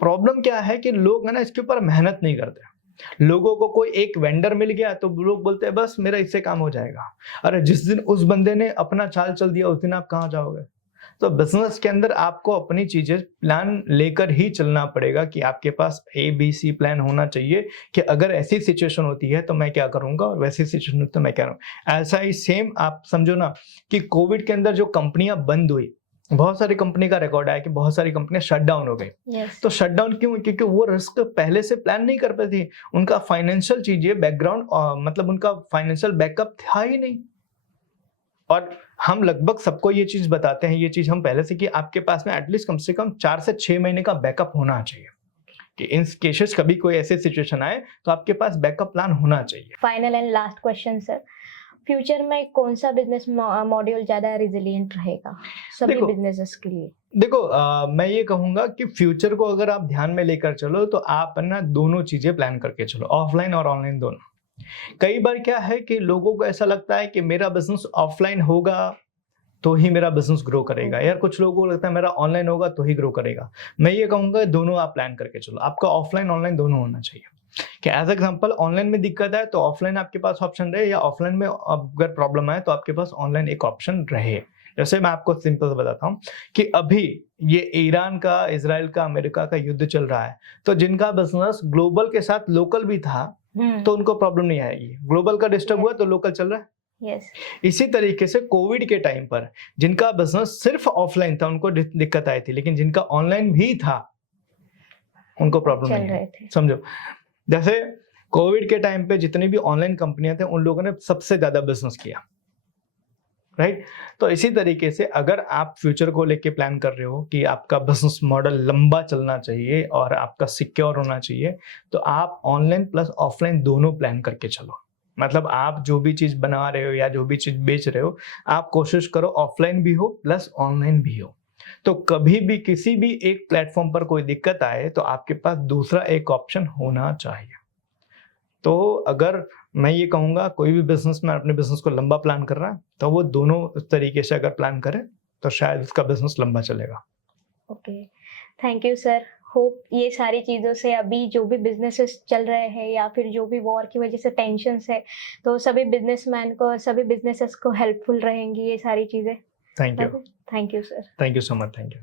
प्रॉब्लम क्या है कि लोग है ना इसके ऊपर मेहनत नहीं करते। लोगों को कोई एक वेंडर मिल गया तो लोग बोलते हैं बस मेरा इससे काम हो जाएगा। अरे जिस दिन उस बंदे ने अपना चाल चल दिया उस दिन आप कहाँ जाओगे? तो बिजनेस के अंदर आपको अपनी चीजें प्लान लेकर ही चलना पड़ेगा कि आपके पास ABC प्लान होना चाहिए कि अगर ऐसी सिचुएशन होती है तो मैं क्या करूंगा और वैसी सिचुएशन तो मैं क्या करूँगा। ऐसा ही सेम आप समझो ना कि कोविड के अंदर जो कंपनियां बंद हुई, बहुत सारी कंपनी का रिकॉर्ड आया कि बहुत सारी कंपनियां शट डाउन हो गई। Yes. तो शट डाउन क्यों? क्योंकि वो रिस्क पहले से प्लान नहीं कर पाती थी। उनका फाइनेंशियल चीजें बैकग्राउंड मतलब उनका फाइनेंशियल बैकअप था ही नहीं। और हम लगभग सबको ये चीज बताते हैं, ये चीज हम पहले से कि आपके पास में एटलीस्ट कम से कम 4 से 6 महीने का बैकअप होना चाहिए कि इन केसेस कभी कोई ऐसे सिचुएशन आए तो आपके पास बैकअप प्लान होना चाहिए। Final and last question sir, future में कौन सा बिजनेस मॉड्यूल ज्यादा रिजिलिएंट रहेगा सभी देखो, बिजनेसेस के लिए? देखो मैं ये कहूंगा कि फ्यूचर को अगर आप ध्यान में लेकर चलो तो आप ना दोनों चीजें प्लान करके चलो, ऑफलाइन और ऑनलाइन दोनों। कई बार क्या है कि लोगों को ऐसा लगता है कि मेरा बिजनेस ऑफलाइन होगा तो ही मेरा बिजनेस ग्रो करेगा, यार कुछ लोगों को लगता है मेरा ऑनलाइन होगा तो ही ग्रो करेगा। मैं ये कहूंगा दोनों आप प्लान करके चलो, आपका ऑफलाइन ऑनलाइन दोनों होना चाहिए। कि एज एग्जांपल ऑनलाइन में दिक्कत है तो ऑफलाइन आपके पास ऑप्शन रहे, या ऑफलाइन में अगर प्रॉब्लम आए तो आपके पास ऑनलाइन एक ऑप्शन रहे। जैसे मैं आपको सिंपल बताता हूँ कि अभी ये ईरान का, इजराइल का, अमेरिका का युद्ध चल रहा है, तो जिनका बिजनेस ग्लोबल के साथ लोकल भी था तो उनको प्रॉब्लम नहीं आएगी। ग्लोबल का डिस्टर्ब हुआ तो लोकल चल रहा है। Yes. इसी तरीके से कोविड के टाइम पर जिनका बिजनेस सिर्फ ऑफलाइन था उनको दिक्कत आई थी, लेकिन जिनका ऑनलाइन भी था उनको प्रॉब्लम नहीं है। समझो, जैसे कोविड के टाइम पे जितनी भी ऑनलाइन कंपनियां थे उन लोगों ने सबसे ज्यादा बिजनेस किया, राइट? तो इसी तरीके से अगर आप फ्यूचर को लेके प्लान कर रहे हो कि आपका बिजनेस मॉडल लंबा चलना चाहिए और आपका सिक्योर होना चाहिए, तो आप ऑनलाइन प्लस ऑफलाइन दोनों प्लान करके चलो। मतलब आप जो भी चीज बना रहे हो या जो भी चीज बेच रहे हो, आप कोशिश करो ऑफलाइन भी हो प्लस ऑनलाइन भी हो। तो कभी भी किसी भी एक प्लेटफॉर्म पर कोई दिक्कत आए तो आपके पास दूसरा एक ऑप्शन होना चाहिए। तो अगर मैं ये कहूंगा कोई भी बिजनेसमैन अपने बिजनेस को लंबा प्लान कर रहा है तो वो दोनों तरीके से अगर प्लान करे तो शायद उसका बिजनेस लंबा चलेगा। Okay, thank you sir. Hope ये सारी चीज़ों से अभी जो भी बिजनेसेस चल रहे हैं या फिर जो भी वॉर की वजह से टेंशन्स है, तो सभी बिजनेसमैन को, सभी बिजनेसेस को हेल्पफुल रहेंगी ये सारी चीज़ें। Thank you. Thank you sir. Thank you so much. Thank you.